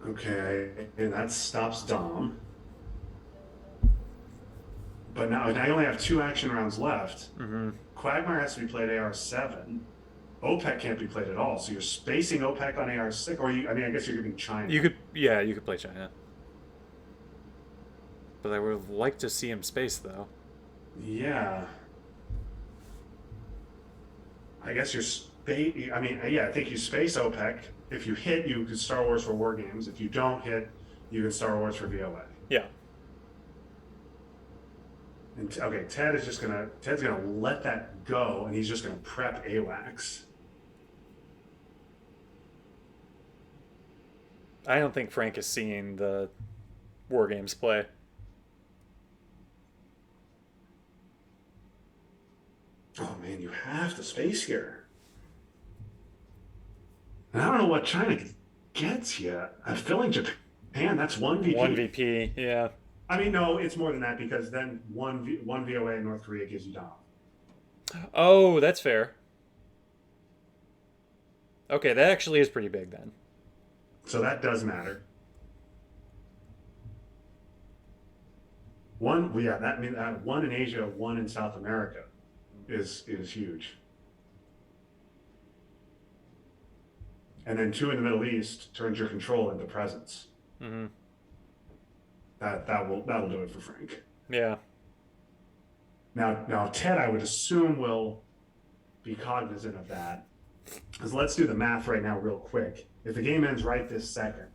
Okay, and that stops Dom. But now I only have 2 action rounds left. Mm-hmm. Quagmire has to be played AR7. OPEC can't be played at all. So you're spacing OPEC on AR6, or I guess you're giving China. You could play China. But I would have liked to see him space, though. Yeah. I guess I think you space OPEC. If you hit, you can Star Wars for War Games. If you don't hit, you can Star Wars for VOA. Yeah. And Ted's gonna let that go, and he's just gonna prep AWACS. I don't think Frank is seeing the War Games play. Oh man, you have to space here. And I don't know what China gets yet. Filling Japan, that's 1 VP. 1 VP, yeah. I mean, no, it's more than that because then one VOA in North Korea gives you Dom. Oh, that's fair. Okay, that actually is pretty big then. So that does matter. That means 1 in Asia, 1 in South America is huge. And then 2 in the Middle East turns your control into presence. Mm-hmm. That'll do it for Frank. Yeah. Now Ted, I would assume, will be cognizant of that. Because let's do the math right now, real quick. If the game ends right this second,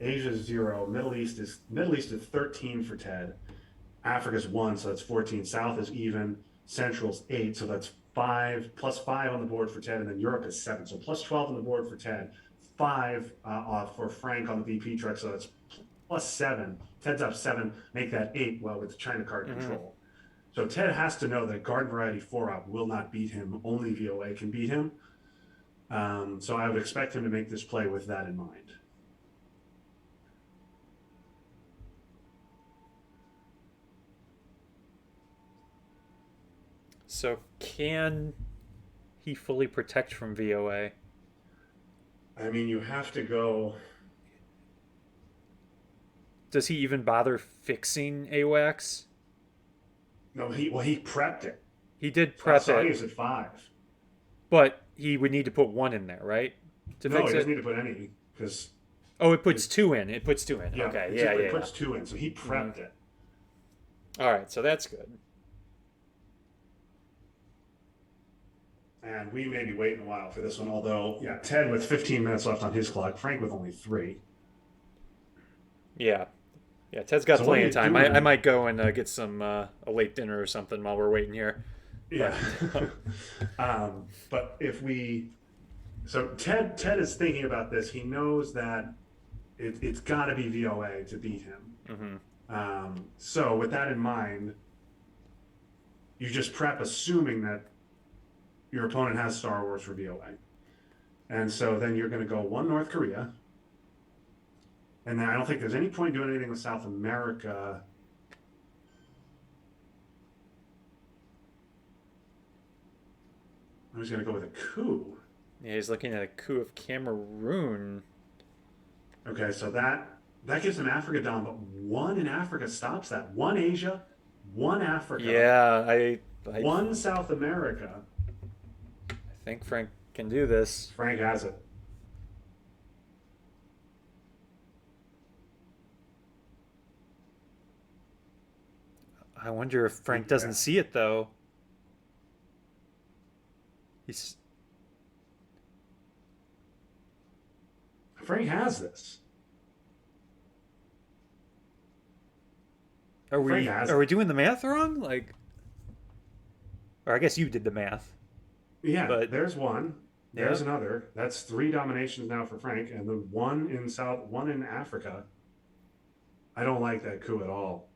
Asia's 0, Middle East is 13 for Ted, Africa's 1, so that's 14. South is even, Central's 8, so that's 5 plus 5 on the board for Ted, and then Europe is 7, so plus 12 on the board for Ted, 5 off for Frank on the VP truck, so that's plus 7. Ted's up 7, make that 8. Well, with the China card control. So Ted has to know that Garden Variety 4-op will not beat him. Only VOA can beat him. So I would expect him to make this play with that in mind. So can he fully protect from VOA? I mean, you have to go. Does he even bother fixing AWACS? No, he prepped it. He did prep So I it, use at 5. but he would need to put 1 in there, right? To No, fix he it. doesn't need to put any because Oh, it puts 2 in. It puts 2 in. Okay, it puts 2 in, so he prepped it. All right, so that's good. And we may be waiting a while for this one, although, Ted with 15 minutes left on his clock, Frank with only 3. Yeah. Yeah, Ted's got So plenty what of are you time. I doing? might go and get some a late dinner or something while we're waiting here. Yeah. But so Ted is thinking about this. He knows that it's got to be VOA to beat him. Mm-hmm. So with that in mind, you just prep assuming that your opponent has Star Wars for VOA. And so then you're going to go 1 North Korea. And then I don't think there's any point doing anything with South America. I'm just going to go with a coup. Yeah, he's looking at a coup of Cameroon. Okay, so that gives him Africa down, but one in Africa stops that. One Asia, one Africa, Yeah, I one South America. think Frank can do this. Frank has it. I wonder if Frank Yeah. doesn't see it though. He's Frank has this. are Frank we has are it. we doing the math wrong? Like, or I guess you did the math, Yeah, but there's one. yeah. There's another. That's three dominations now for Frank, and the one in South, one in Africa. I don't like that coup at all.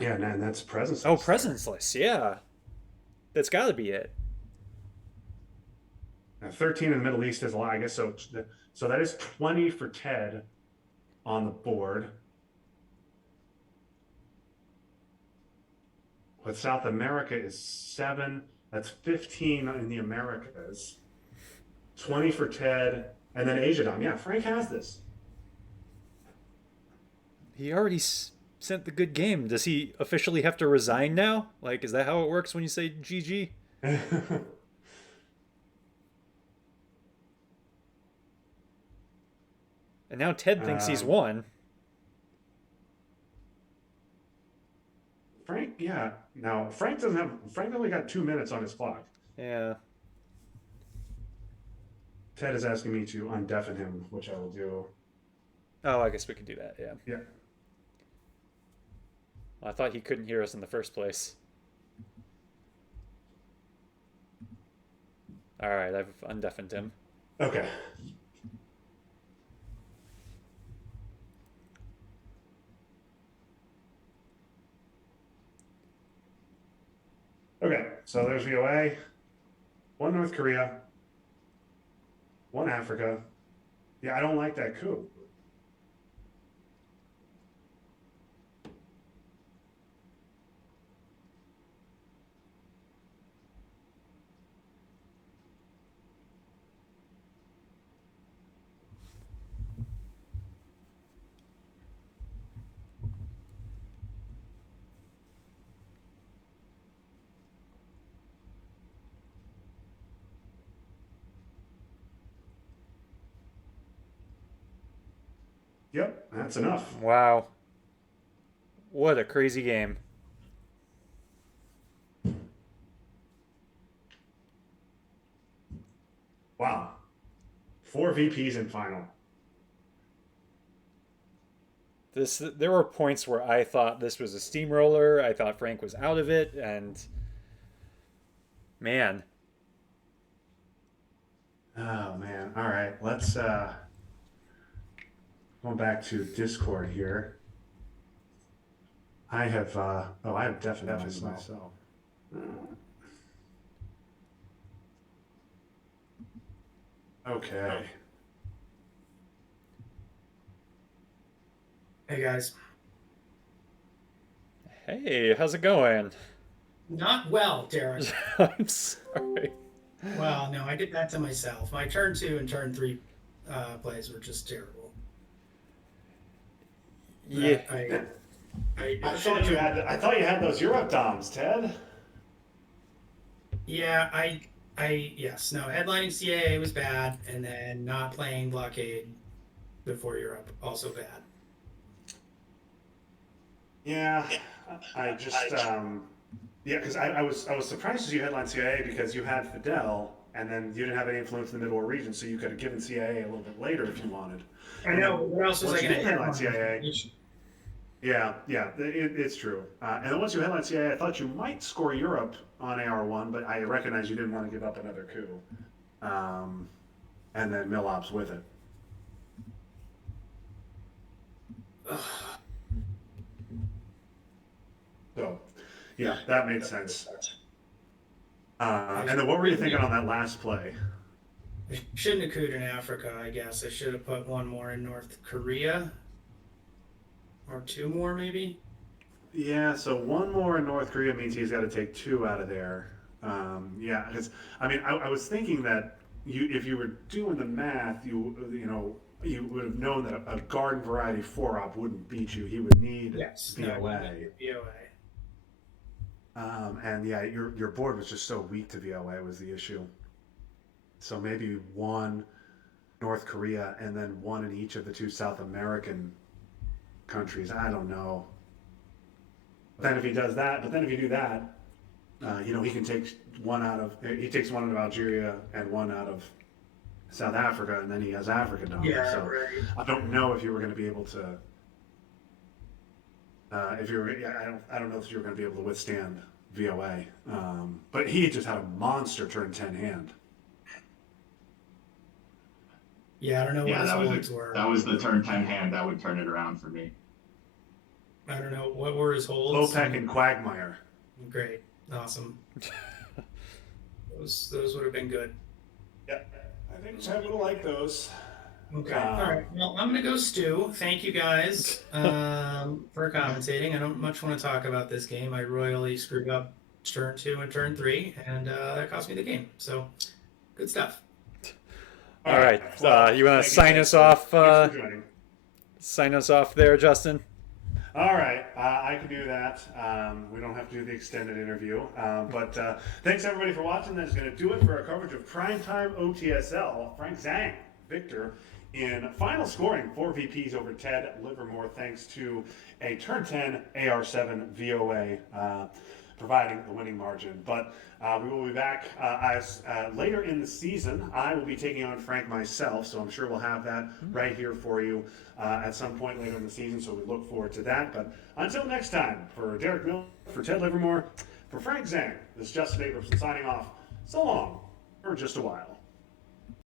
Yeah, man, that's presence Oh, list there. presence list. Yeah, that's got to be it. Now, 13 in the Middle East is a lot, I guess. So that is 20 for Ted on the board. With South America is 7. That's 15 in the Americas. 20 for Ted, and then Asia Dom. Yeah, Frank has this. He already sent the good game. Does he officially have to resign now? Like, is that how it works when you say GG? And now Ted thinks he's um, won. Frank, yeah. Now Frank doesn't have. Frank only got 2 minutes on his clock. Yeah. Ted is asking me to undeafen him, which I will do. Oh, I guess we could do that. Yeah. Yeah. Well, I thought he couldn't hear us in the first place. All right, I've undeafened him. Okay. Okay. So there's VOA, one North Korea, one Africa. Yeah, I don't like that coup. Yep, that's enough. Wow. What a crazy game. Wow. Four VPs in final. There were points where I thought this was a steamroller. I thought Frank was out of it, and man, Oh man. All right. Let's go back to Discord here. I have definitely myself. Okay. Hey guys. hey, how's it going? Not well, Derek. I'm sorry. Well, no, I did that to myself. My turn two and turn three plays were just terrible. Yeah, I should thought you have. had. I thought you had those Europe DOMs, Ted. Yeah, yes, no, headlining CAA was bad, and then not playing blockade before Europe also bad. Yeah. I just yeah, because I was surprised as you headlined CIA because you had Fidel, and then you didn't have any influence in the Middle War region, so you could have given CIA a little bit later if you wanted. I And know. then What else was once I you going did to headline headline? CIA, yeah, it's true. And then once you headline CIA, I thought you might score Europe on AR1, but I recognize you didn't want to give up another coup. And then Milops with it. So, yeah, that made sense. And then what were you thinking on that last play? I shouldn't have cooed in Africa, I guess. I should have put one more in North Korea. Or two more, maybe? Yeah, so one more in North Korea means he's got to take two out of there. Yeah, because I mean, I was thinking that if you were doing the math, you would have known that a garden variety 4-op wouldn't beat you. He would need Yes. No, VOA. VOA. And yeah, your board was just so weak to VOA was the issue. So maybe one North Korea and then one in each of the two South American countries. I don't know. Then if he does that, but then if you do that, he can take he takes one out of Algeria and one out of South Africa, and then he has Africa down there. Yeah, So right. I don't know if you were going to be able to. If you were, yeah, I don't know if you were going to be able to withstand VOA. But he just had a monster turn 10 hand. Yeah, I don't know what Yeah, his that holds were. that was the turn 10 hand that would turn it around for me. I don't know what were his holds. Lopek and Quagmire. Great, awesome. Those would have been good. Yeah, I think Ted would have liked those. Okay. All right. Well, I'm gonna go Stu. Thank you guys for commentating. I don't much want to talk about this game. I royally screwed up turn 2 and turn 3, and that cost me the game. So, good stuff. All right. Well, You want to thank sign you. us off? Thanks for joining. Sign us off there, Justin. All right, I can do that. We don't have to do the extended interview. But thanks everybody for watching. That is going to do it for our coverage of Primetime OTSL. Frank Zhang, victor in final scoring 4 VPs over Ted Livermore, thanks to a turn 10 AR7 VOA. Providing the winning margin. But we will be back as later in the season. I will be taking on Frank myself, so I'm sure we'll have that right here for you at some point later in the season, so we look forward to that. But until next time, for Derek Miller, for Ted Livermore, for Frank Zhang, this is Justin Abramson signing off. So long, for just a while.